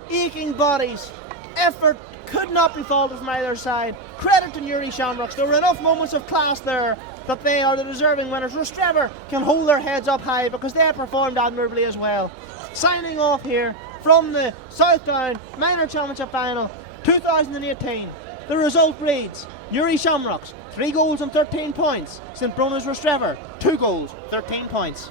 aching bodies. Effort could not be faulted from either side. Credit to Newry Shamrocks. There were enough moments of class there that they are the deserving winners. Rostrevor can hold their heads up high because they performed admirably as well. Signing off here from the Southdown Minor Championship Final 2018. The result reads: Newry Shamrocks 3 goals and 13 points. St Brunner's Rostrevor 2 goals, 13 points.